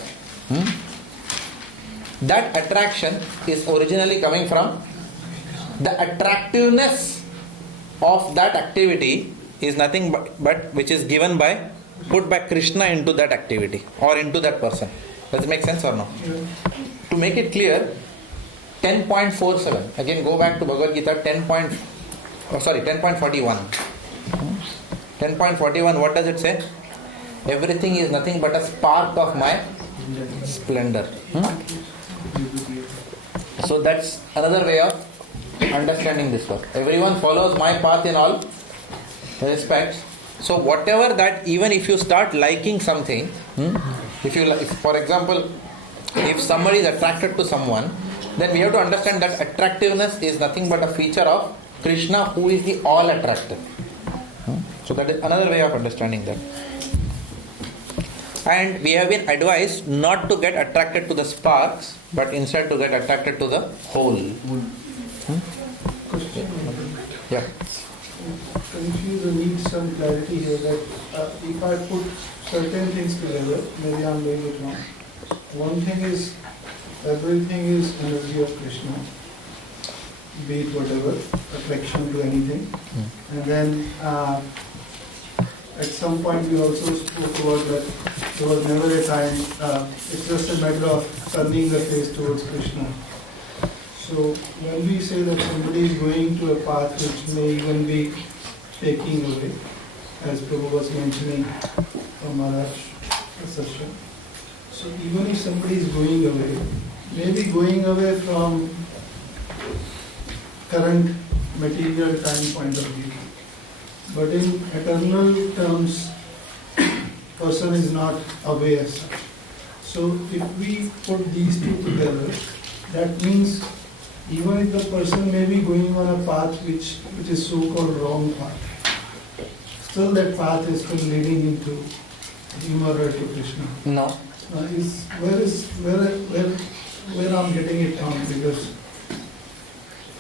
that attraction is originally coming from the attractiveness of that activity is nothing but which is given by, put by Krishna into that activity or into that person. Does it make sense or no? To make it clear, 10.47, again go back to Bhagavad Gita 10.41. 10.41, what does it say? Everything is nothing but a spark of my splendor. So that's another way of understanding this verse. Everyone follows my path in all respects. So whatever that, even if you start liking something, if for example, if somebody is attracted to someone, then we have to understand that attractiveness is nothing but a feature of Krishna, who is the all attractive. So that is another way of understanding that. And we have been advised not to get attracted to the sparks, but instead to get attracted to the whole. Yeah. Confused or need some clarity here that if I put certain things together, maybe I'm doing it wrong. One thing is, everything is energy of Krishna, be it whatever, attraction to anything. And then at some point we also spoke about that there was never a time, it's just a matter of turning the face towards Krishna. So when we say that somebody is going to a path which may even be taking away, as Prabhu was mentioning from Maharaj session. So even if somebody is going away, maybe going away from current material time point of view, but in eternal terms, person is not away as such. So if we put these two together, that means even if the person may be going on a path which is so-called wrong path, still that path is still leading into him or her to Krishna. No. Where I'm getting it from, because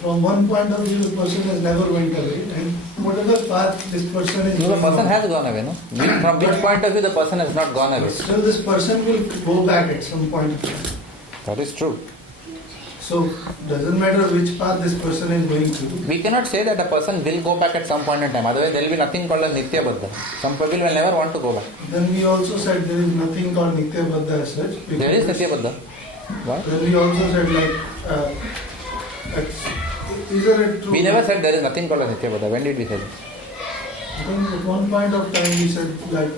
from one point of view the person has never went away, and whatever path this person is No, going the person on, has gone away, no? From which point of view the person has not gone away? still this person will go back at some point of time. That is true. So doesn't matter which path this person is going to. We cannot say that a person will go back at some point in time. Otherwise, there will be nothing called as Nitya Baddha. Some people will never want to go back. Then we also said there is nothing called Nitya Baddha as such. There is Nitya Baddha. Why? Then we also said is there a true? We never said there is nothing called as Nitya Baddha. When did we say that? Then at one point of time we said that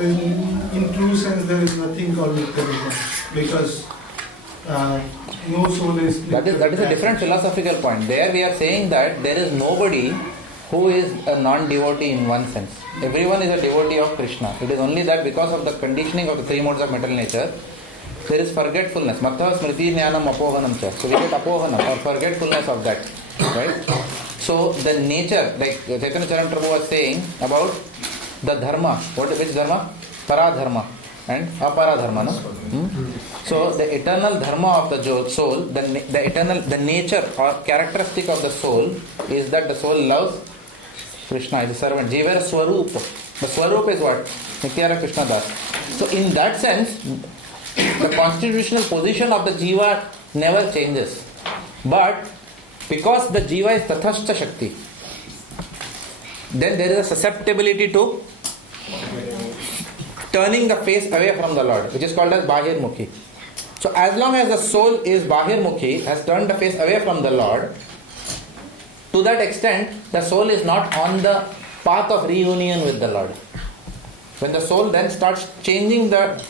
in true sense there is nothing called Nitya Baddha, because no soul is. That is a different philosophical point. There we are saying that there is nobody who is a non-devotee in one sense. Everyone is a devotee of Krishna. It is only that because of the conditioning of the three modes of material nature, there is forgetfulness. Mattha smriti jnanam apohanam cha. So we get apohanam or forgetfulness of that. Right? So the nature, like Chaitanya Charan Prabhu was saying about the dharma. Which dharma? Paradharma and aparadharma. No? So the eternal dharma of the soul, the nature or characteristic of the soul is that the soul loves Krishna, is a servant. Jiva Swarup. The Swarup is what? Nityara Krishna Das. So in that sense, the constitutional position of the Jiva never changes. But because the Jiva is Tathastha Shakti, then there is a susceptibility to turning the face away from the Lord, which is called as Bahir Mukhi. So as long as the soul is Bahir Mukhi, has turned the face away from the Lord, to that extent, the soul is not on the path of reunion with the Lord. When the soul then starts changing the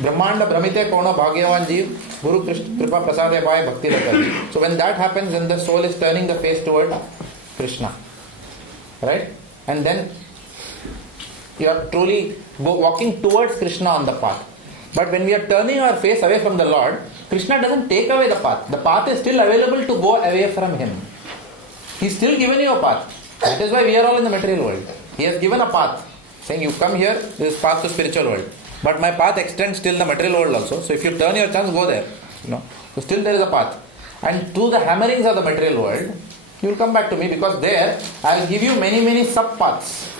Brahmanda Brahmite Kono Bhagyavan Jeev Guru Kripa Prasade Bhai Bhaktivedanta. So when that happens, then the soul is turning the face toward Krishna. Right? And then you are truly walking towards Krishna on the path. But when we are turning our face away from the Lord, Krishna doesn't take away the path. The path is still available to go away from Him. He's still given you a path. That is why we are all in the material world. He has given a path, saying you come here, this is path to spiritual world. But my path extends till the material world also. So if you turn your chance, go there. So still there is a path. And through the hammerings of the material world, you will come back to me, because there I will give you many sub-paths.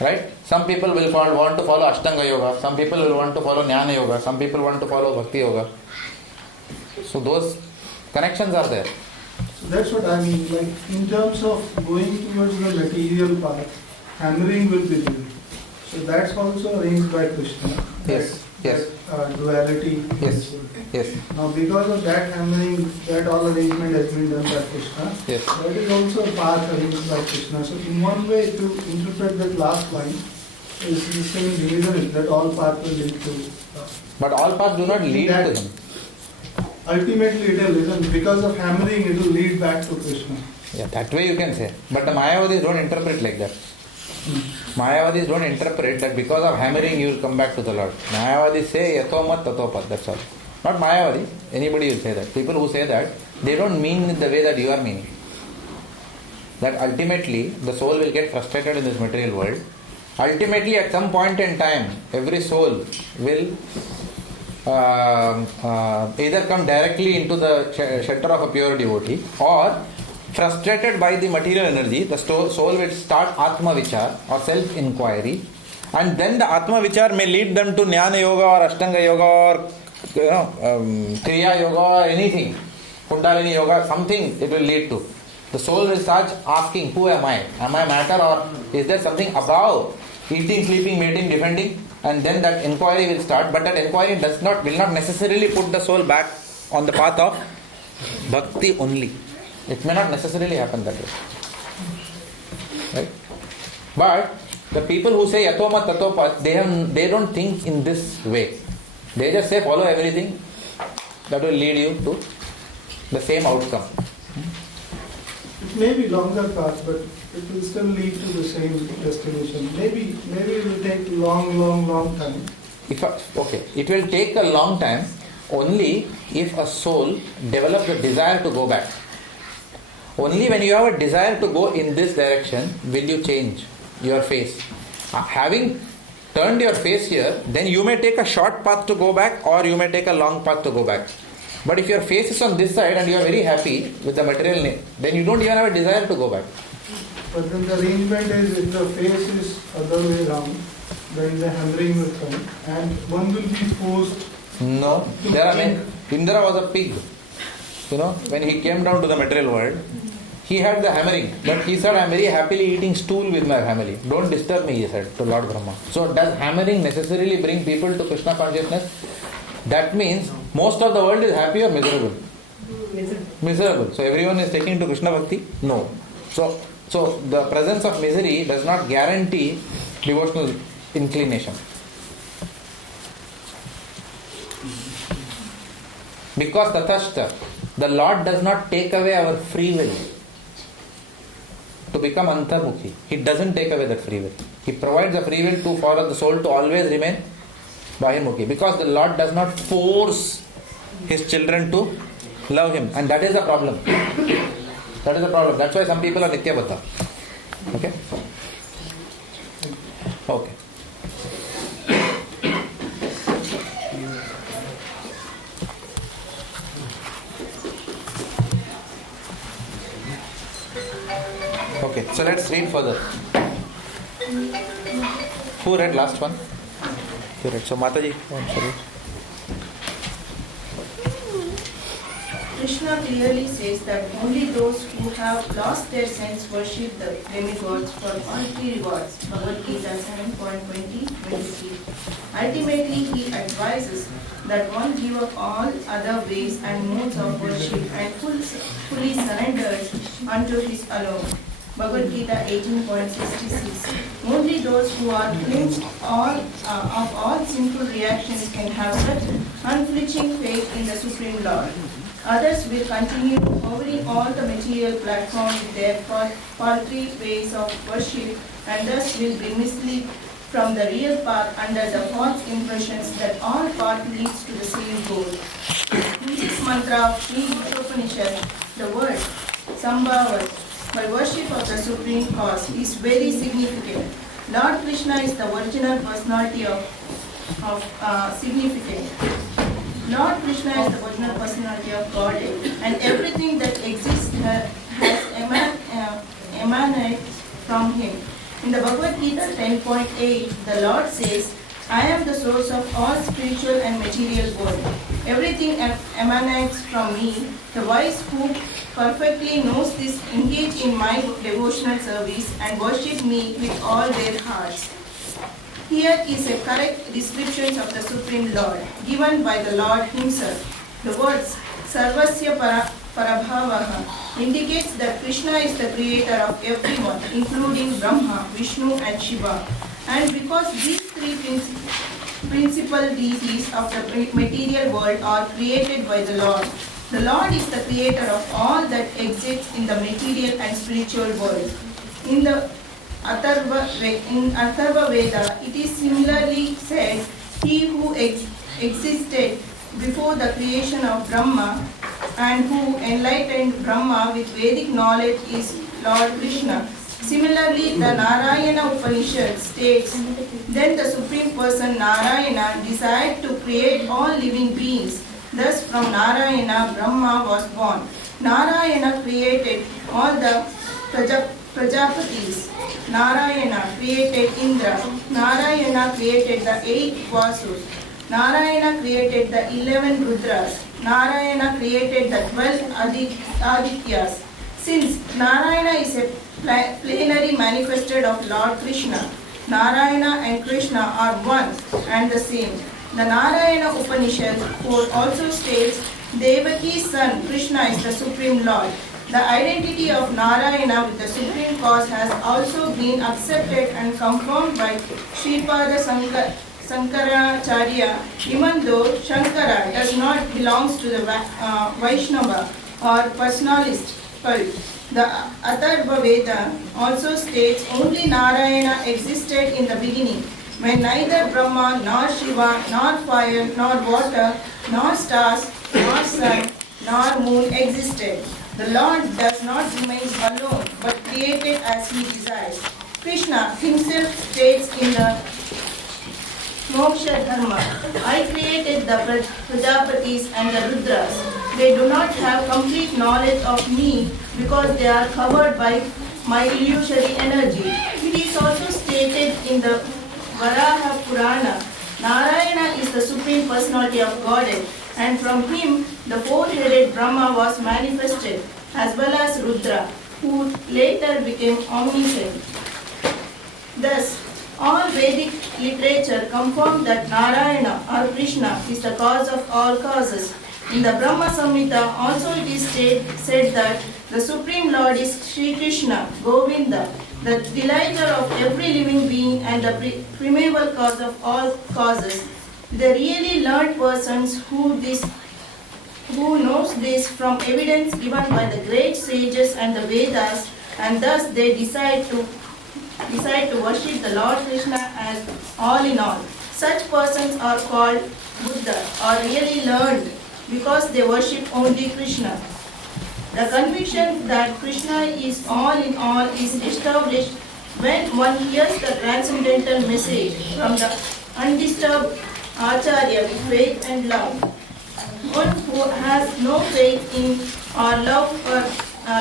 Right? Some people will want to follow Ashtanga Yoga, some people will want to follow Jnana Yoga, some people want to follow Bhakti Yoga. So those connections are there. So that's what I mean, like in terms of going towards the material path, hammering will be there. So that's also arranged by Krishna. Yes. Duality. Yes. Now because of that hammering, that all arrangement has been done by Krishna. Yes. That is also a path arranged by Krishna. So in one way to interpret that last line is the same division that all paths will lead to. But all paths do not lead to Him. Ultimately it will, because of hammering it will lead back to Krishna. Yeah, that way you can say. But the Mayavadis don't interpret like that. Mayavadis don't interpret that because of hammering you will come back to the Lord. Mayavadis say yatomat tatopat, that's all. Not Mayavadis, anybody will say that. People who say that, they don't mean in the way that you are meaning. That ultimately the soul will get frustrated in this material world. Ultimately at some point in time, every soul will either come directly into the shelter of a pure devotee, or frustrated by the material energy, the soul will start Atma Vichar or self-inquiry, and then the Atma Vichar may lead them to Jnana Yoga or Ashtanga Yoga or Kriya Yoga or anything, Kundalini Yoga, something it will lead to. The soul will start asking, who am I? Am I matter, or is there something above eating, sleeping, mating, defending? And then that inquiry will start, but that inquiry will not necessarily put the soul back on the path of bhakti only. It may not necessarily happen that way. Right? But the people who say yatomat tatopat, they don't think in this way. They just say follow everything that will lead you to the same outcome. It may be longer path, but it will still lead to the same destination. Maybe it will take long time. It will take a long time only if a soul develops a desire to go back. Only when you have a desire to go in this direction will you change your face. Having turned your face here, then you may take a short path to go back, or you may take a long path to go back. But if your face is on this side and you are very happy with the material, then you don't even have a desire to go back. But then the arrangement is, if the face is other way around, then the hammering will come and one will be forced. No, there are many. Indra was a pig. When he came down to the material world, he had the hammering, but he said, I am very happily eating stool with my family. Don't disturb me, he said to Lord Brahma. So does hammering necessarily bring people to Krishna consciousness? That means most of the world is happy or miserable? Miserable. So everyone is taking to Krishna Bhakti? No. So the presence of misery does not guarantee devotional inclination. Because tathashta, the Lord does not take away our free will to become antarmukhi. He doesn't take away that free will. He provides a free will for the soul to always remain bahimukhi. Because the Lord does not force His children to love Him. And that is the problem. That is the problem. That's why some people are nityabddha. Okay? Okay. Okay, so let's read further. Who read last one? You read. So Mataji, sorry. Krishna clearly says that only those who have lost their sense worship the demigods for earthly rewards. Bhagavad Gita 7.20-23. Ultimately, he advises that one give up all other ways and modes of worship and fully surrenders unto his alone. Bhagavad Gita 18.66. Only those who are cleansed of all sinful reactions can have such unflinching faith in the Supreme Lord. Others will continue hovering on the material platform with their paltry ways of worship, and thus will be misled from the real path under the false impressions that all path leads to the same goal. In this mantra of Sri Isopanisad, the word Sambhavat, by worship of the Supreme Cause, is very significant. Lord Krishna is the original personality of significance. Lord Krishna is the original personality of Godhead, and everything that exists has emanated from Him. In the Bhagavad Gita 10.8, the Lord says, I am the source of all spiritual and material world. Everything emanates from me. The wise who perfectly knows this engage in my devotional service and worship me with all their hearts. Here is a correct description of the Supreme Lord, given by the Lord Himself. The words Sarvasya Parabhavaha indicates that Krishna is the creator of everyone, including Brahma, Vishnu and Shiva. And because these three principal deities of the material world are created by the Lord, The Lord is the creator of all that exists in the material and spiritual world. In the Atharva Veda, it is similarly said, he who existed before the creation of Brahma and who enlightened Brahma with Vedic knowledge is Lord Krishna. Similarly, the Narayana Upanishad states, then the Supreme Person Narayana desired to create all living beings. Thus from Narayana, Brahma was born. Narayana created all the Prajapatis. Narayana created Indra. Narayana created the 8 Vasus. Narayana created the 11 Rudras. Narayana created the 12 Adityas. Since Narayana is a plenary manifested of Lord Krishna, Narayana and Krishna are one and the same. The Narayana Upanishad also states, Devaki's son Krishna is the Supreme Lord. The identity of Narayana with the Supreme Cause has also been accepted and confirmed by Sripada Shankaracharya, even though Shankara does not belong to the Vaishnava or personalist cult. The Atharva Veda also states only Narayana existed in the beginning, when neither Brahma, nor Shiva, nor fire, nor water, nor stars, nor sun, nor moon existed. The Lord does not remain alone, but created as he desires. Krishna himself states in the Moksha Dharma, I created the Prajapatis and the Rudras. They do not have complete knowledge of me because they are covered by my illusory energy. It is also stated in the Varaha Purana, Narayana is the Supreme Personality of Godhead, and from him the four-headed Brahma was manifested, as well as Rudra, who later became omniscient. Thus, all Vedic literature confirms that Narayana or Krishna is the cause of all causes. In the Brahma Samhita also it is said that the Supreme Lord is Sri Krishna, Govinda, the delighter of every living being and the primeval cause of all causes. The really learned persons who knows this from evidence given by the great sages and the Vedas, and thus they decide to worship the Lord Krishna as all in all. Such persons are called Buddha or really learned because they worship only Krishna. The conviction that Krishna is all in all is established when one hears the transcendental message from the undisturbed Acharya with faith and love. One who has no faith in or love for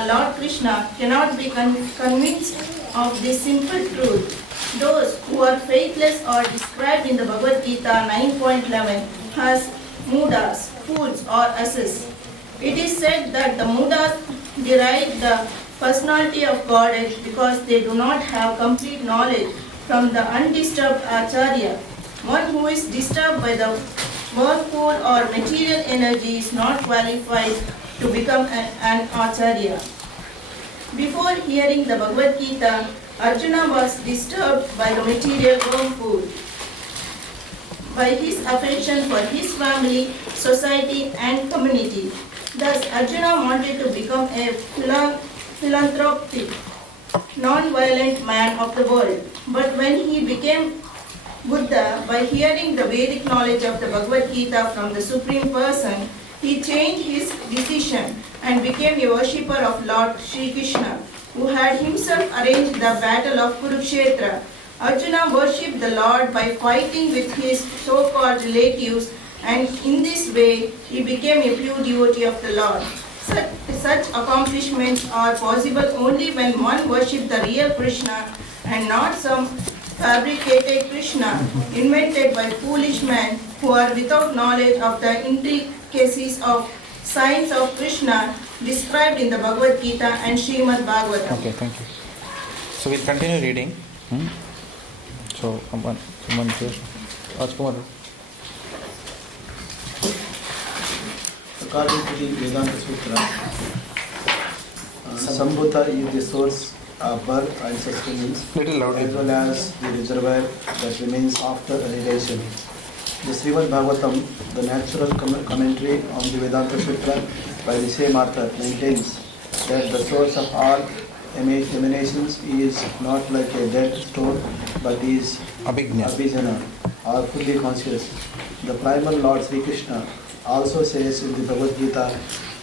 Lord Krishna cannot be convinced of this simple truth. Those who are faithless are described in the Bhagavad Gita 9.11 as mudas, fools or asses. It is said that the mudas derive the personality of Godhead because they do not have complete knowledge from the undisturbed Acharya. One who is disturbed by the whirlpool or material energy is not qualified to become an Acharya. Before hearing the Bhagavad Gita, Arjuna was disturbed by the material whirlpool, by his affection for his family, society and community. Thus, Arjuna wanted to become a philanthropic, non-violent man of the world. But when he became Buddha, by hearing the Vedic knowledge of the Bhagavad Gita from the Supreme Person, he changed his decision and became a worshipper of Lord Sri Krishna, who had himself arranged the battle of Kurukshetra. Arjuna worshipped the Lord by fighting with his so-called relatives, and in this way he became a pure devotee of the Lord. Such accomplishments are possible only when one worships the real Krishna and not some fabricated Krishna invented by foolish men who are without knowledge of the intricacies of signs of Krishna described in the Bhagavad Gita and Srimad Bhagavatam. Okay, thank you. So we'll continue reading. So, someone here. Rajkumar. According to the Vedanta Sutra, Sambhuta is the source of birth and sustenance, as well as the reservoir that remains after annihilation. The Srimad Bhagavatam, the natural commentary on the Vedanta Sutra, by the same author, maintains that the source of all emanations is not like a dead stone, but is Abhijana, or fully conscious. The primal Lord Sri Krishna also says in the Bhagavad Gita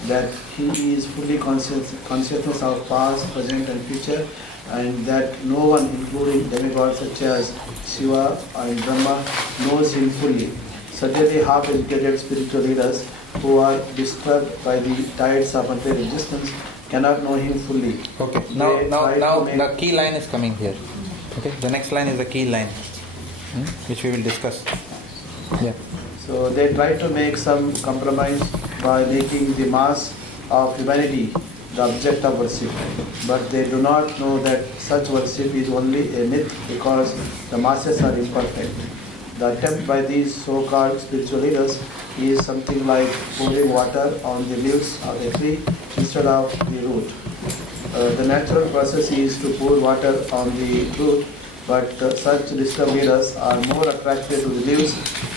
that he is fully consciousness of past, present and future, and that no one, including demigods such as Shiva and Brahma, knows him fully. Certainly half-educated spiritual leaders who are disturbed by the tides of material existence cannot know him fully. Okay, now the key line is coming here. Okay, the next line is the key line, which we will discuss. Yeah. So they try to make some compromise by making the mass of humanity the object of worship, but they do not know that such worship is only a myth because the masses are imperfect. The attempt by these so-called spiritual leaders is something like pouring water on the leaves of a tree instead of the root. The natural process is to pour water on the root, but such disturbed leaders are more attracted to the leaves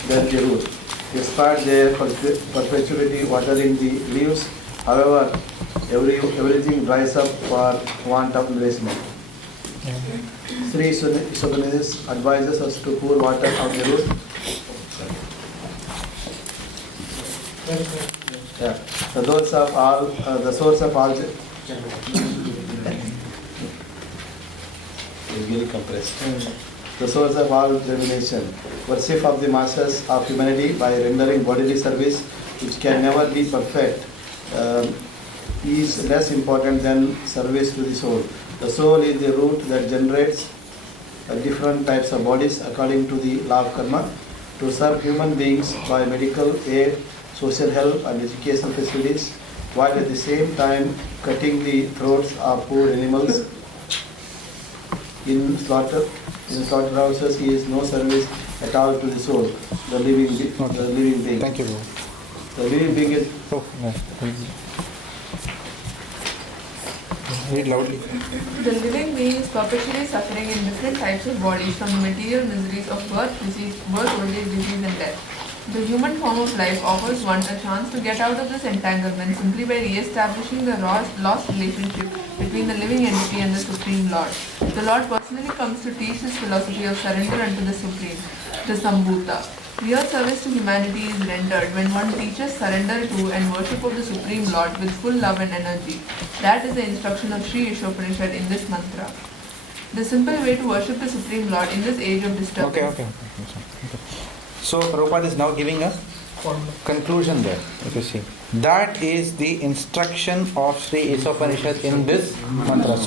than the root. Despite their perpetuity watering the leaves, however, everything dries up for want of nourishment. Sri Isopanisad advises us to pour water on the root. Yeah. The source of all the source of all germination. Worship of the masses of humanity by rendering bodily service, which can never be perfect, is less important than service to the soul. The soul is the root that generates different types of bodies according to the law of karma to serve human beings by medical aid, social help and educational facilities, while at the same time cutting the throats of poor animals in slaughterhouses. Is no service at all to the soul, the living being. Thank you. The living being is. Read loudly. The living being is perpetually suffering in different types of bodies from the material miseries of birth, old age, disease and death. The human form of life offers one a chance to get out of this entanglement simply by re-establishing the lost relationship between the living entity and the Supreme Lord. The Lord personally comes to teach this philosophy of surrender unto the Supreme, the Sambhuta. Real service to humanity is rendered when one teaches surrender to and worship of the Supreme Lord with full love and energy. That is the instruction of Sri Isopanisad in this mantra. The simple way to worship the Supreme Lord in this age of disturbance. Okay. So Prabhupada is now giving a conclusion there, if you see. That is the instruction of Sri Isopanisad in this mantra.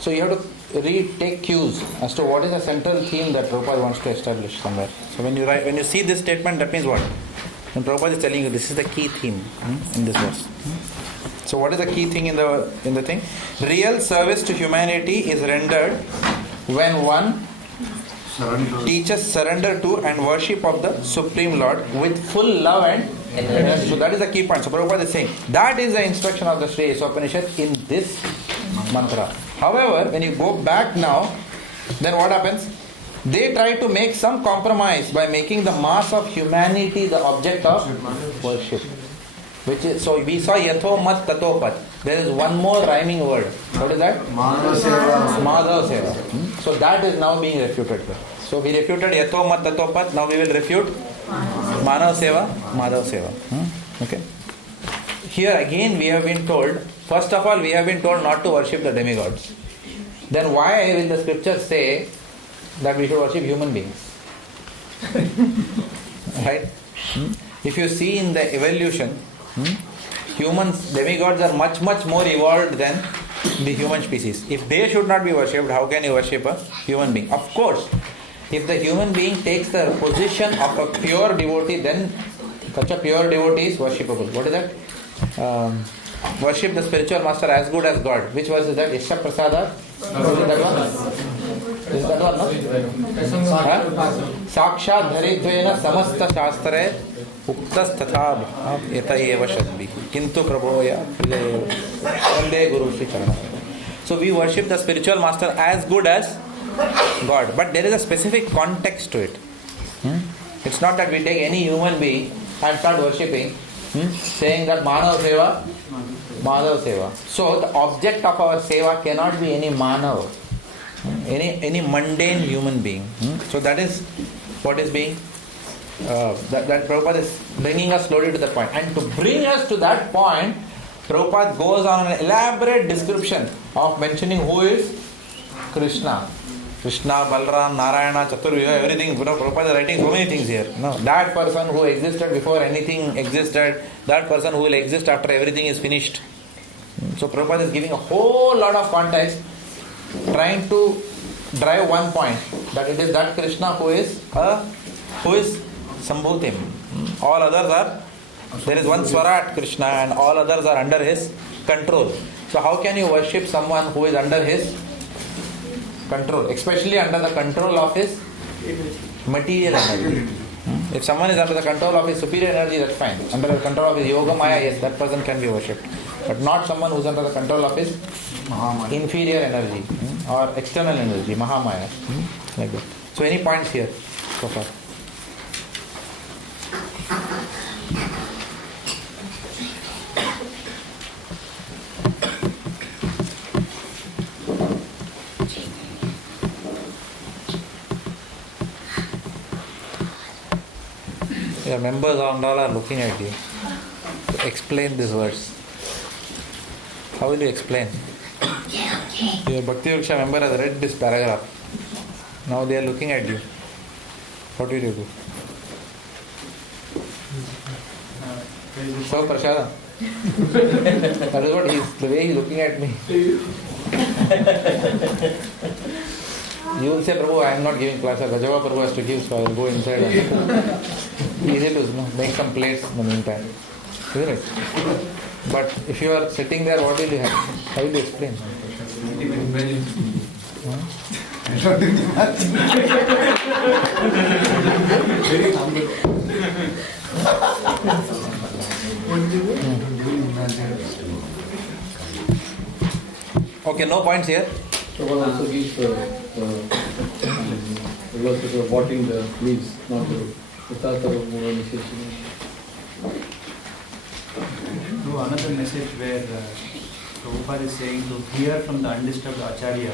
So you have to take cues as to what is the central theme that Prabhupada wants to establish somewhere. So when you see this statement, that means what? When Prabhupada is telling you this is the key theme in this verse. So what is the key thing in the thing? Real service to humanity is rendered when one teaches surrender to and worship of the Supreme Lord with full love and energy. So that is the key point. So Prabhupada is saying that is the instruction of the Sri Isopanisad in this mantra. However, when you go back now, then what happens? They try to make some compromise by making the mass of humanity the object of worship. So we saw Yatho Mat Tato Pat. There is one more rhyming word. What is that? Madhav Seva. So that is now being refuted here. So we refuted Yatho Mat Tato Pat. Now we will refute Manav Seva, Madhav Seva. Okay. Here again we have been told, first of all we have been told not to worship the demigods. Then why will the scriptures say that we should worship human beings? Right? If you see in the evolution, demigods are much more evolved than the human species. If they should not be worshipped, how can you worship a human being? Of course, if the human being takes the position of a pure devotee, then such a pure devotee is worshipable. What is that? Worship the spiritual master as good as God. Which verse is that? Isopanisad? Is that one? Is that one, no? Sakshat dharidvena samasta shastre uktas tatha yatayeva shadvi kintu prabhoya vande guru shri charana. So we worship the spiritual master as good as God, but there is a specific context to it. It's not that we take any human being and start worshipping, saying that Manav Seva, Madhav Seva. So the object of our Seva cannot be any Manav, any mundane human being. So that is what is being, that Prabhupada is bringing us slowly to the point. And to bring us to that point, Prabhupada goes on an elaborate description of mentioning who is Krishna. Krishna, Balram, Narayana, Chaturvyuha, everything. Prabhupada is writing so many things here. That person who existed before anything existed, that person who will exist after everything is finished. So Prabhupada is giving a whole lot of context, trying to drive one point, that it is that Krishna who is Sambhutim. All others are, there is one Swarat Krishna and all others are under his control. So how can you worship someone who is under his control, especially under the control of his material energy? If someone is under the control of his superior energy, that's fine. Under the control of his yoga maya, yes, that person can be worshipped. But not someone who is under the control of his inferior energy or external energy, Mahamaya. Like that. So any points here so far? Your members and all are looking at you. Explain this verse. How will you explain? Your Bhaktivedanta member has read this paragraph. Now they are looking at you. What will you do? So Prashada. That is what the way he is looking at me. You will say, Prabhu, I am not giving class. Gajava Prabhu has to give, so I will go inside. Easy to make some plates in the meantime. Isn't it? But if you are sitting there, what will you have? How will you explain? Very humble. Okay, no points here. So one also gives the verses of watering the leaves, not the start of more initiation. To another message where Prabhupada is saying to hear from the undisturbed Acharya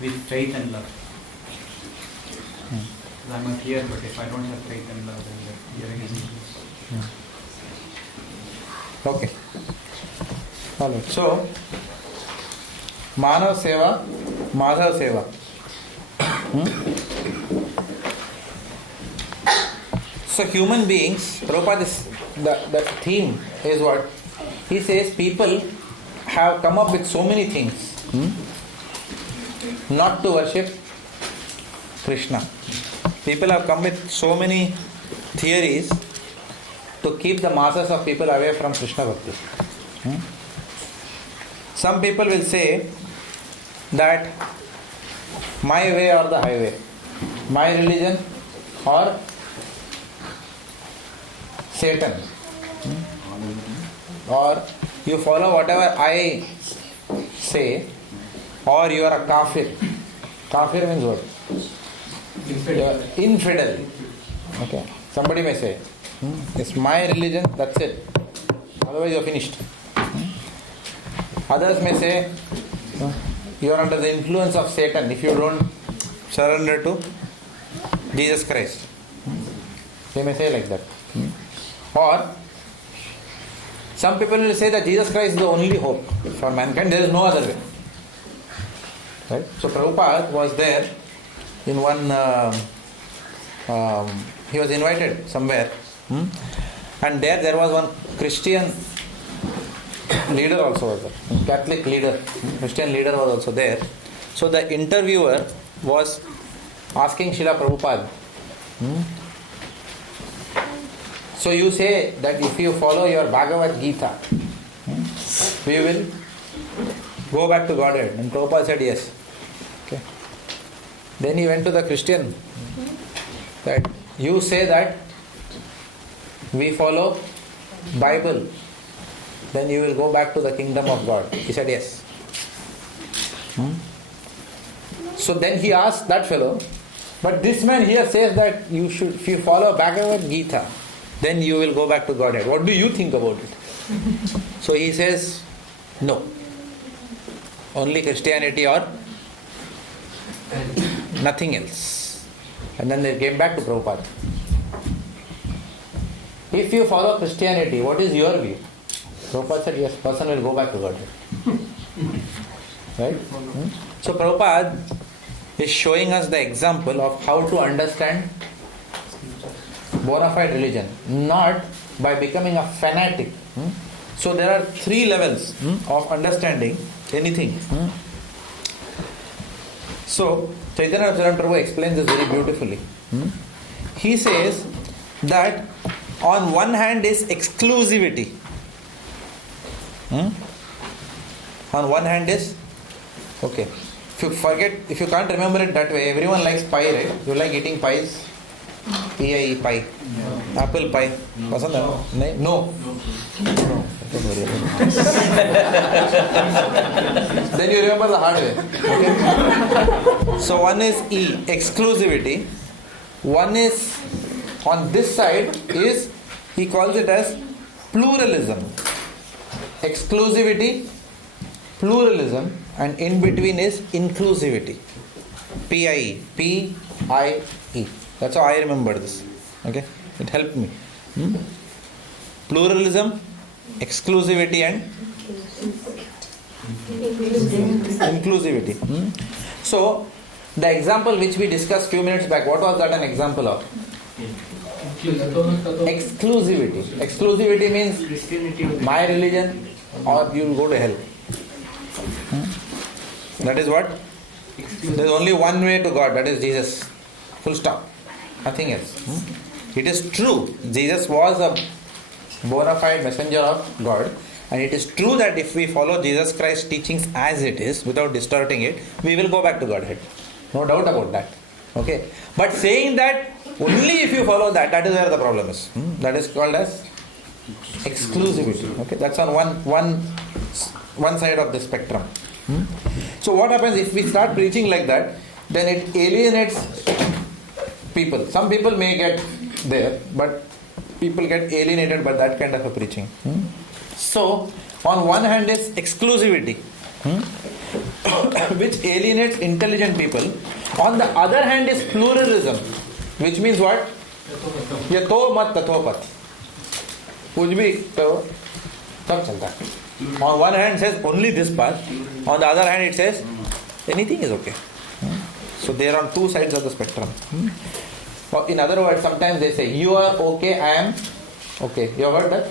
with faith and love. I am here, but if I don't have faith and love, then the hearing is useless. Okay. Alright. So, Manav Seva, Madhav Seva. So human beings, Prabhupada is, the theme is what? He says people have come up with so many things not to worship Krishna. People have come with so many theories to keep the masses of people away from Krishna Bhakti. Some people will say that my way or the highway, my religion or Satan, or you follow whatever I say, or you are a kafir. Kafir means what? Infidel. Okay. Somebody may say, it's my religion, that's it. Otherwise you are finished. Others may say, you are under the influence of Satan if you don't surrender to Jesus Christ. They may say like that. Or some people will say that Jesus Christ is the only hope for mankind, there is no other way. Right? So Prabhupada was there in one, he was invited somewhere, and there was one Christian leader also was there, Catholic leader, Christian leader was also there. So the interviewer was asking Srila Prabhupada, so you say that if you follow your Bhagavad Gita, we will go back to Godhead. And Prabhupada said yes. Okay. Then he went to the Christian, that you say that we follow Bible, then you will go back to the kingdom of God. He said yes. So then he asked that fellow, but this man here says that you should, if you follow Bhagavad Gita, then you will go back to Godhead. What do you think about it? So he says, No. Only Christianity or nothing else. And then they came back to Prabhupada. If you follow Christianity, what is your view? Prabhupada said, yes, person will go back to Godhead. Right? So Prabhupada is showing us the example of how to understand bona fide religion, not by becoming a fanatic. So there are 3 levels of understanding anything. So Chaitanya Prabhu explains this very beautifully. He says that on one hand is exclusivity. On one hand is, okay, if you can't remember it that way, everyone likes pie, right? You like eating pies? P-I-E, pie. Yeah. Apple pie. Pasand hai? No. Don't worry about it. Then you remember the hard way. Okay? So one is E, exclusivity. One is, on this side is, he calls it as pluralism. Exclusivity, pluralism, and in between is inclusivity. P-I-E. P-I-E. That's how I remember this. Okay? It helped me. Pluralism, exclusivity and inclusivity. So, the example which we discussed few minutes back, what was that an example of? Exclusivity. Exclusivity means my religion or you will go to hell. That is what? There is only one way to God, that is Jesus. Full stop. Nothing else. It is true, Jesus was a bona fide messenger of God, and it is true that if we follow Jesus Christ's teachings as it is, without distorting it, we will go back to Godhead. No doubt about that. Okay? But saying that only if you follow that, that is where the problem is. That is called as exclusivity. Okay? That's on one side of the spectrum. So what happens if we start preaching like that, then it alienates people. Some people may get there, but people get alienated by that kind of a preaching. So, on one hand is exclusivity, which alienates intelligent people. On the other hand is pluralism, which means what? Yato mat tato pat. Kuch bhi karo, sab chalta hai. On one hand it says only this path, on the other hand it says anything is okay. So they are on two sides of the spectrum. In other words, sometimes they say, you are okay, I am okay. You have heard that?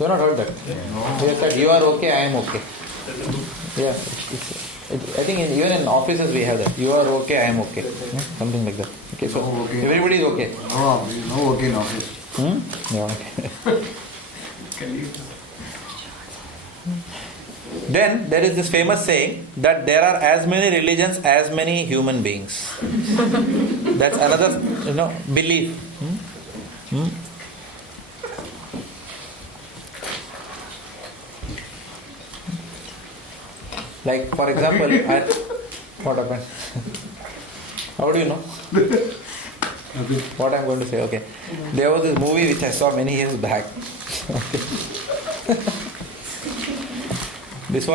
You have not heard that? No. They said, you are okay, I am okay. Yeah. I think even in offices we have that. You are okay, I am okay. Something like that. Okay, so everybody is okay. No okay in office. Yeah, okay. Then there is this famous saying that there are as many religions as many human beings. That's another, belief. Like for example, what happened? How do you know? What I'm going to say? Okay, there was this movie which I saw many years back. This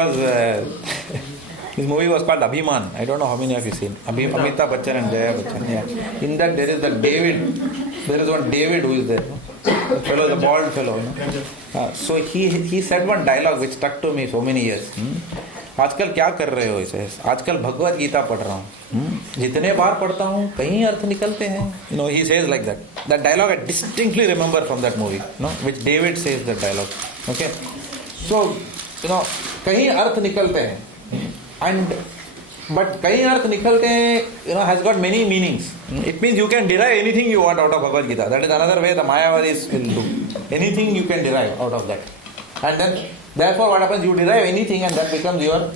movie was called Abhiman. I don't know how many of you seen. Amitabh Bachchan and Jaya Bachchan. Yeah. In that there is David. There is one David who is there. The fellow, the bald fellow. So he said one dialogue which stuck to me so many years. आजकल क्या कर रहे हो इसे? आजकल भगवद गीता पढ़ रहा हूँ. जितने बार पढ़ता हूँ कहीं अर्थ निकलते हैं. He says like that. That dialogue I distinctly remember from that movie. Which David says that dialogue. Okay. So कहीं अर्थ निकलते हैं. But कहीं अर्थ निकलते हैं, has got many meanings. It means you can derive anything you want out of Bhagavad Gita. That is another way the Mayavadis will do. Anything you can derive out of that. And then, therefore what happens, you derive anything and that becomes your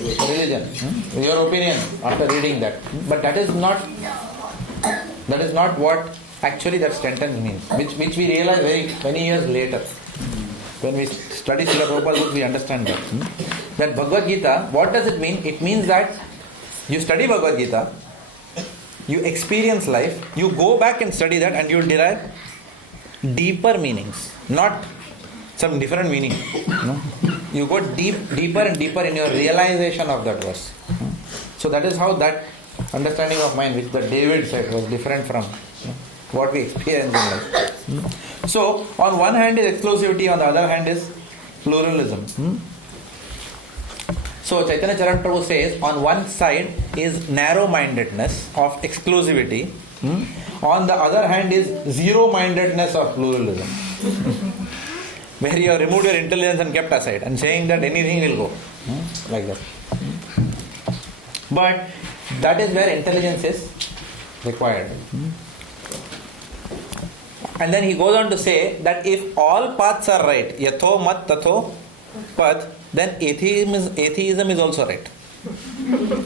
religion, your opinion after reading that. But that is not what actually that sentence means, which we realize many years later. When we study Srila Prabhupada's book, we understand that. That Bhagavad Gita, what does it mean? It means that you study Bhagavad Gita, you experience life, you go back and study that and you will derive deeper meanings, not some different meaning. you go deeper and deeper in your realization of that verse. So that is how that understanding of mind, which the David said, was different from what we experience in life. So on one hand is exclusivity, on the other hand is pluralism. So Chaitanya Charan Prabhu says, on one side is narrow-mindedness of exclusivity, on the other hand is zero-mindedness of pluralism. Where you have removed your intelligence and kept aside and saying that anything will go. Like that. But that is where intelligence is required. And then he goes on to say that if all paths are right, yatho mat tatho path, then atheism is also right.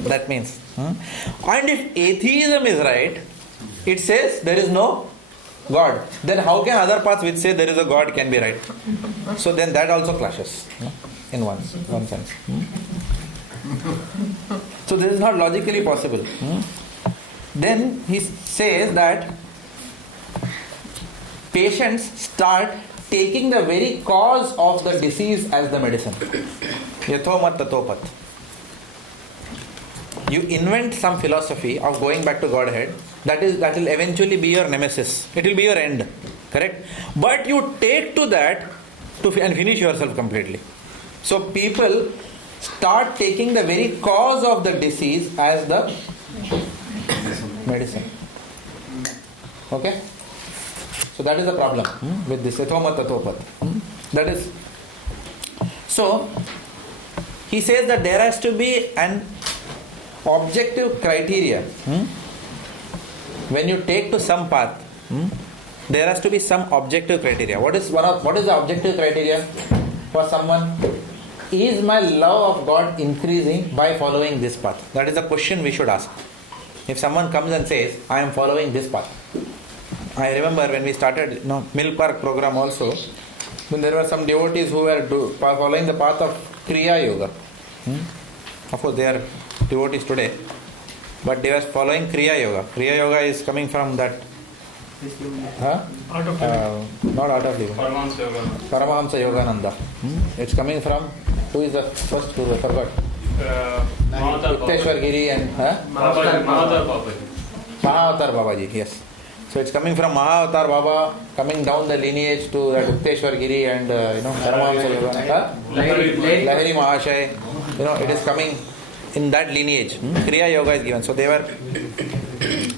That means. And if atheism is right, it says there is no God. Then how can other paths which say there is a God can be right? So then that also clashes in one sense. So this is not logically possible. Then he says that patients start taking the very cause of the disease as the medicine. Yatho mat tato pat. You invent some philosophy of going back to Godhead that will eventually be your nemesis. It will be your end. Correct? But you take to that and finish yourself completely. So people start taking the very cause of the disease as the medicine. Okay? So that is the problem with this yatho tato pat. That is. So he says that there has to be an objective criteria. When you take to some path, there has to be some objective criteria. What is the objective criteria for someone? Is my love of God increasing by following this path? That is the question we should ask. If someone comes and says, I am following this path. I remember when we started Mill Park program also, when there were some devotees who were following the path of Kriya Yoga. Of course, they are devotees today, but they were following Kriya Yoga. Kriya Yoga is coming from that. Art of living. Not art of living. Paramahamsa Yogananda. It's coming from, who is the first guru? I forgot. Utteshwar Giri and Mahavatar Babaji. Yes. So it's coming from Mahavatar Baba, coming down the lineage to that Utteshwar Giri and Paramahamsa Yogananda. Lahiri Mahashay. It is coming in that lineage. Kriya Yoga is given. So they were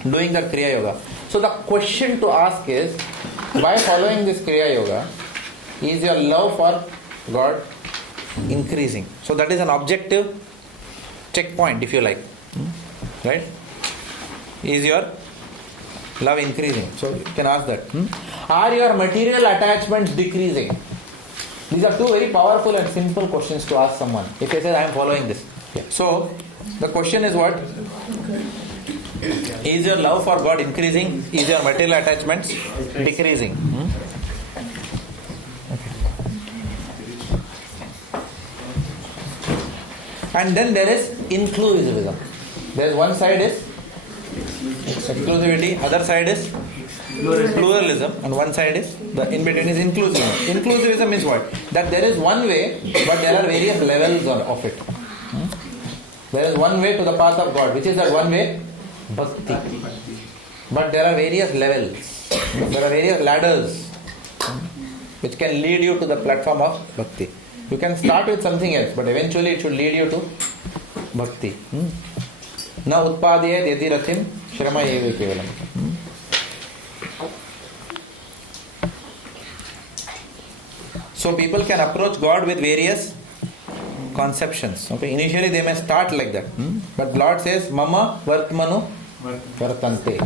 doing that Kriya Yoga. So the question to ask is, by following this Kriya Yoga, is your love for God increasing? So that is an objective checkpoint, if you like. Right? Is your love increasing? So you can ask that. Are your material attachments decreasing? These are two very powerful and simple questions to ask someone. If they say, I am following this. So the question is what? Is your love for God increasing? Is your material attachments decreasing? And then there is inclusivism. There is one side is exclusivity, other side is pluralism, and one side is the in between is inclusivism. Inclusivism is what? That there is one way, but there are various levels of it. There is one way to the path of God. Which is that one way? Bhakti. But there are various levels. There are various ladders which can lead you to the platform of Bhakti. You can start with something else, but eventually it should lead you to Bhakti. Na utpadiyat yadi rathim shrama eva kevalam. So people can approach God with various conceptions. Okay, initially they may start like that, but Lord says, "Mama vartmanu vartante."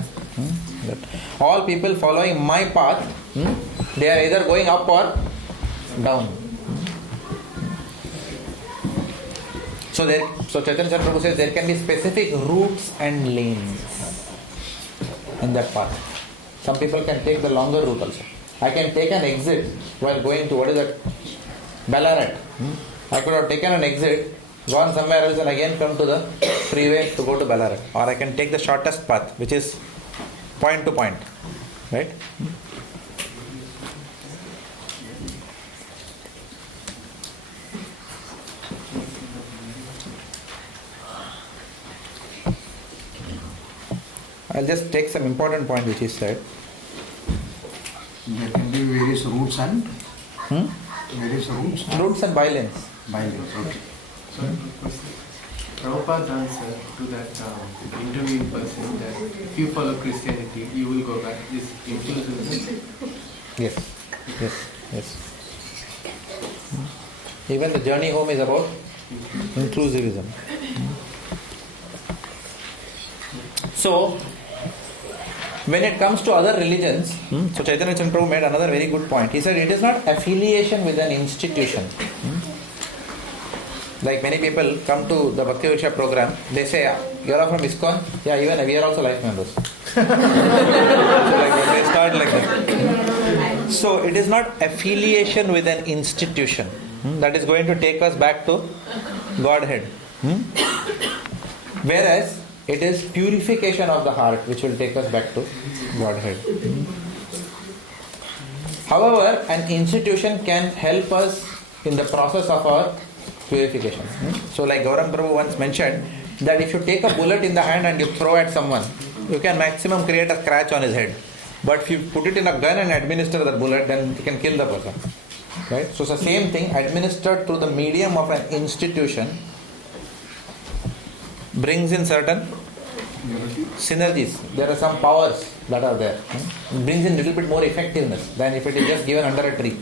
All people following my path, they are either going up or down. So Chaitanya Chara Prabhu says there can be specific routes and lanes in that path. Some people can take the longer route also. I can take an exit while going to, what is that? Ballarat. I could have taken an exit, gone somewhere else and again come to the freeway to go to Ballarat. Or I can take the shortest path, which is point to point. Right? I'll just take some important point which he said. There can be various roots and various roots. Roots and violence. Violence, okay. Prabhupada answer to that interviewing person that if you follow Christianity, you will go back. This inclusive. Yes. Even the journey home is about inclusivism. So, when it comes to other religions, so Chaitanya Prabhu made another very good point. He said it is not affiliation with an institution. Like many people come to the Bhaktivedanta program, they say, you are from ISKCON? Yeah, even we are also life members. So like they start like that. So it is not affiliation with an institution that is going to take us back to Godhead. Whereas it is purification of the heart which will take us back to Godhead. However, an institution can help us in the process of our purification. So like Gauranga Prabhu once mentioned that if you take a bullet in the hand and you throw at someone, you can maximum create a scratch on his head. But if you put it in a gun and administer the bullet, then you can kill the person. Right? So it's the same thing administered through the medium of an institution brings in certain synergies. There are some powers that are there. It brings in a little bit more effectiveness than if it is just given under a tree.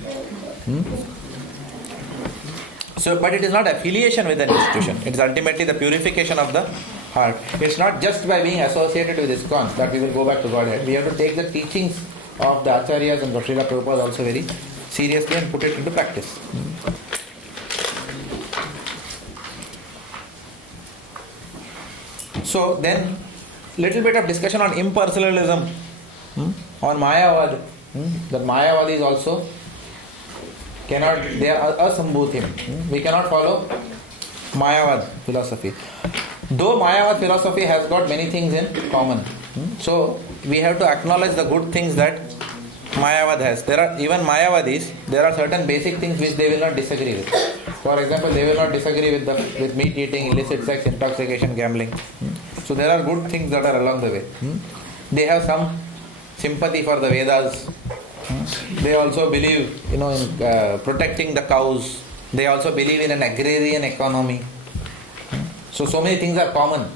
So, but it is not affiliation with an institution. It is ultimately the purification of the heart. It's not just by being associated with ISKCON that we will go back to Godhead. We have to take the teachings of the Acharyas and Srila Prabhupada also very seriously and put it into practice. So then, little bit of discussion on impersonalism, on Mayavad. That Mayavad is also cannot, they are asambhutim. We cannot follow Mayavad philosophy. Though Mayavad philosophy has got many things in common. So we have to acknowledge the good things that Mayavad has. There are even Mayavadis, there are certain basic things which they will not disagree with. For example, they will not disagree with meat eating, illicit sex, intoxication, gambling. So there are good things that are along the way. They have some sympathy for the Vedas. They also believe, in protecting the cows. They also believe in an agrarian economy. So many things are common.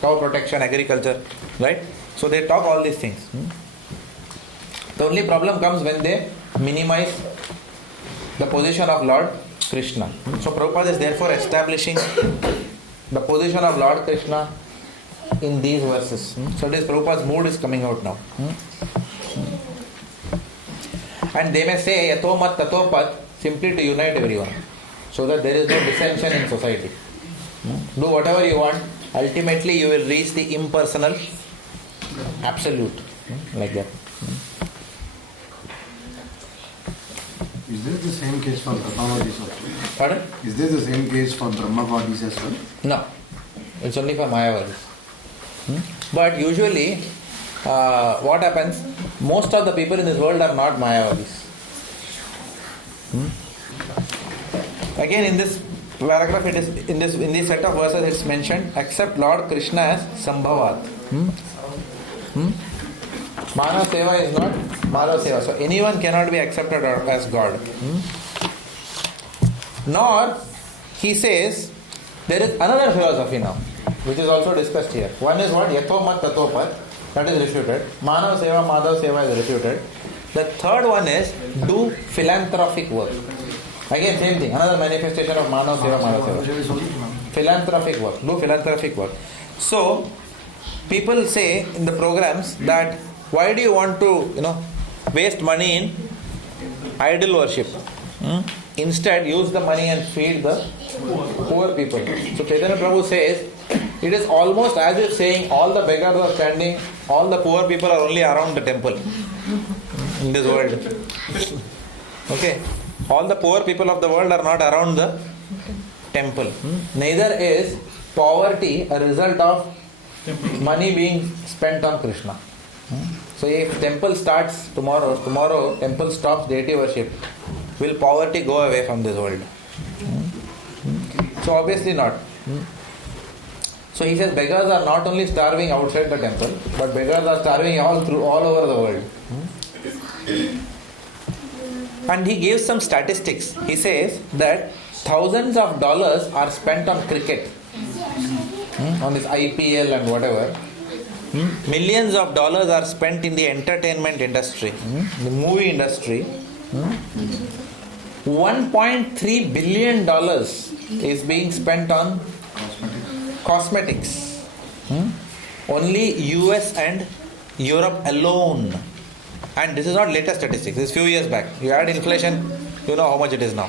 Cow protection, agriculture, right? So they talk all these things. The only problem comes when they minimize the position of Lord Krishna. So Prabhupada is therefore establishing the position of Lord Krishna in these verses. So this Prabhupada's mood is coming out now. And they may say yato mat tato pat simply to unite everyone, so that there is no dissension in society. Do whatever you want, ultimately you will reach the impersonal absolute, like that. Is this the same case for Brahmavadis also? Pardon? Is this the same case for Brahmavadis as well? No, it's only for Mayavadis. But usually, what happens? Most of the people in this world are not Mayavadis. Again, in this paragraph, it is in this set of verses, it's mentioned except Lord Krishna as Sambhavat. Manav Seva is not Madhav Seva. So anyone cannot be accepted as God. Nor, he says, there is another philosophy now, which is also discussed here. One is what? Yato mat tato pat. That is refuted. Manav Seva, Madhav Seva is refuted. The third one is do philanthropic work. Again, same thing. Another manifestation of Manav Seva, Madhav Seva. Philanthropic work. Do philanthropic work. So, people say in the programs that why do you want to, waste money in idol worship? Instead, use the money and feed the poor people. So Chaitanya Prabhu says, it is almost as if saying all the beggars are standing, all the poor people are only around the temple in this world. Okay? All the poor people of the world are not around the temple. Neither is poverty a result of money being spent on Krishna. So if temple starts tomorrow temple stops deity worship, will poverty go away from this world? So obviously not. So he says beggars are not only starving outside the temple, but beggars are starving all over the world. And he gives some statistics. He says that thousands of dollars are spent on cricket, on this IPL and whatever. Millions of dollars are spent in the entertainment industry, the movie industry. $1.3 billion is being spent on cosmetics. Only US and Europe alone. And this is not latest statistics, this is few years back. You add inflation, you know how much it is now.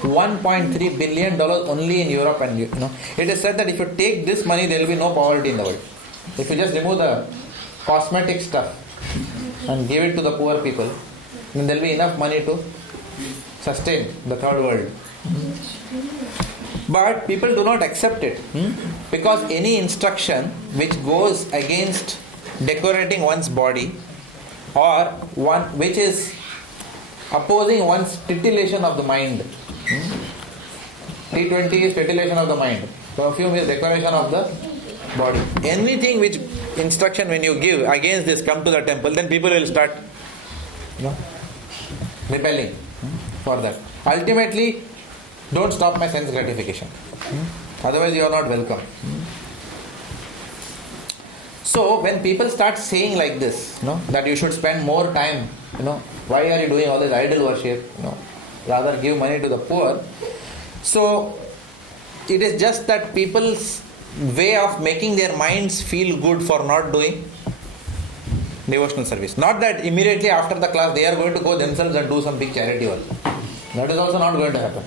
$1.3 billion only in Europe, and it is said that if you take this money, there will be no poverty in the world. If you just remove the cosmetic stuff and give it to the poor people, then there will be enough money to sustain the third world. But people do not accept it, because any instruction which goes against decorating one's body, or one which is opposing one's titillation of the mind. T20 is titillation of the mind. Perfume is decoration of the body. Anything which instruction when you give against this, come to the temple, then people will start rebelling for that. Ultimately, don't stop my sense gratification. Otherwise you are not welcome. So when people start saying like this, that you should spend more time, why are you doing all this idol worship, rather give money to the poor. So it is just that people's way of making their minds feel good for not doing devotional service. Not that immediately after the class they are going to go themselves and do some big charity work. That is also not going to happen.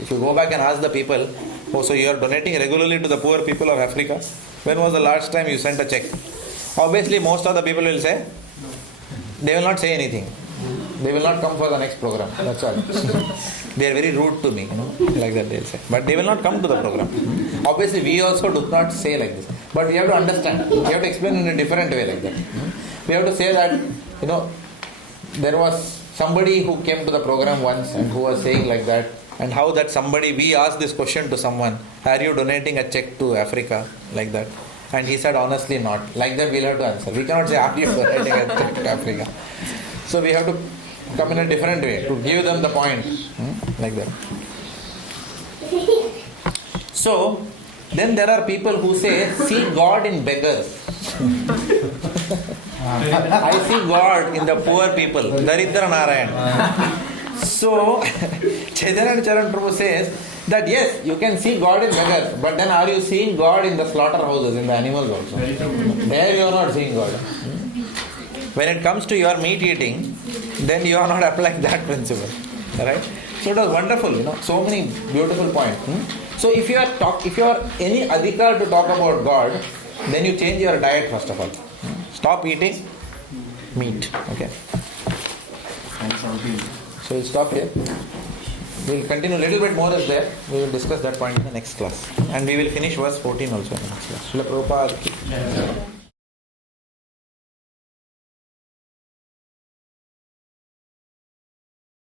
If you go back and ask the people, so you are donating regularly to the poor people of Africa, when was the last time you sent a check? Obviously most of the people will say, they will not say anything. They will not come for the next program. That's all. They are very rude to me, like that they will say. But they will not come to the program. Obviously we also do not say like this. But we have to understand. We have to explain in a different way like that. We have to say that, there was somebody who came to the program once and who was saying like that, and how that somebody, we asked this question to someone, are you donating a check to Africa, like that? And he said, honestly not. Like that we'll have to answer. We cannot say, are you donating a check to Africa? So we have to come in a different way, to give them the point, like that. So, then there are people who say, see God in beggars. I see God in the poor people, Daridra Narayan. So, Chaitanya Charan Prabhu says that yes, you can see God in beggars, but then are you seeing God in the slaughterhouses, in the animals also? There you are not seeing God. When it comes to your meat eating, then you are not applying that principle. Right? So it was wonderful, so many beautiful points. So if you are any adhikar to talk about God, then you change your diet first of all. Stop eating meat. Okay. So we'll stop here. We'll continue, a little bit more is there. We will discuss that point in the next class. And we will finish verse 14 also in the next class. Srila Prabhupada.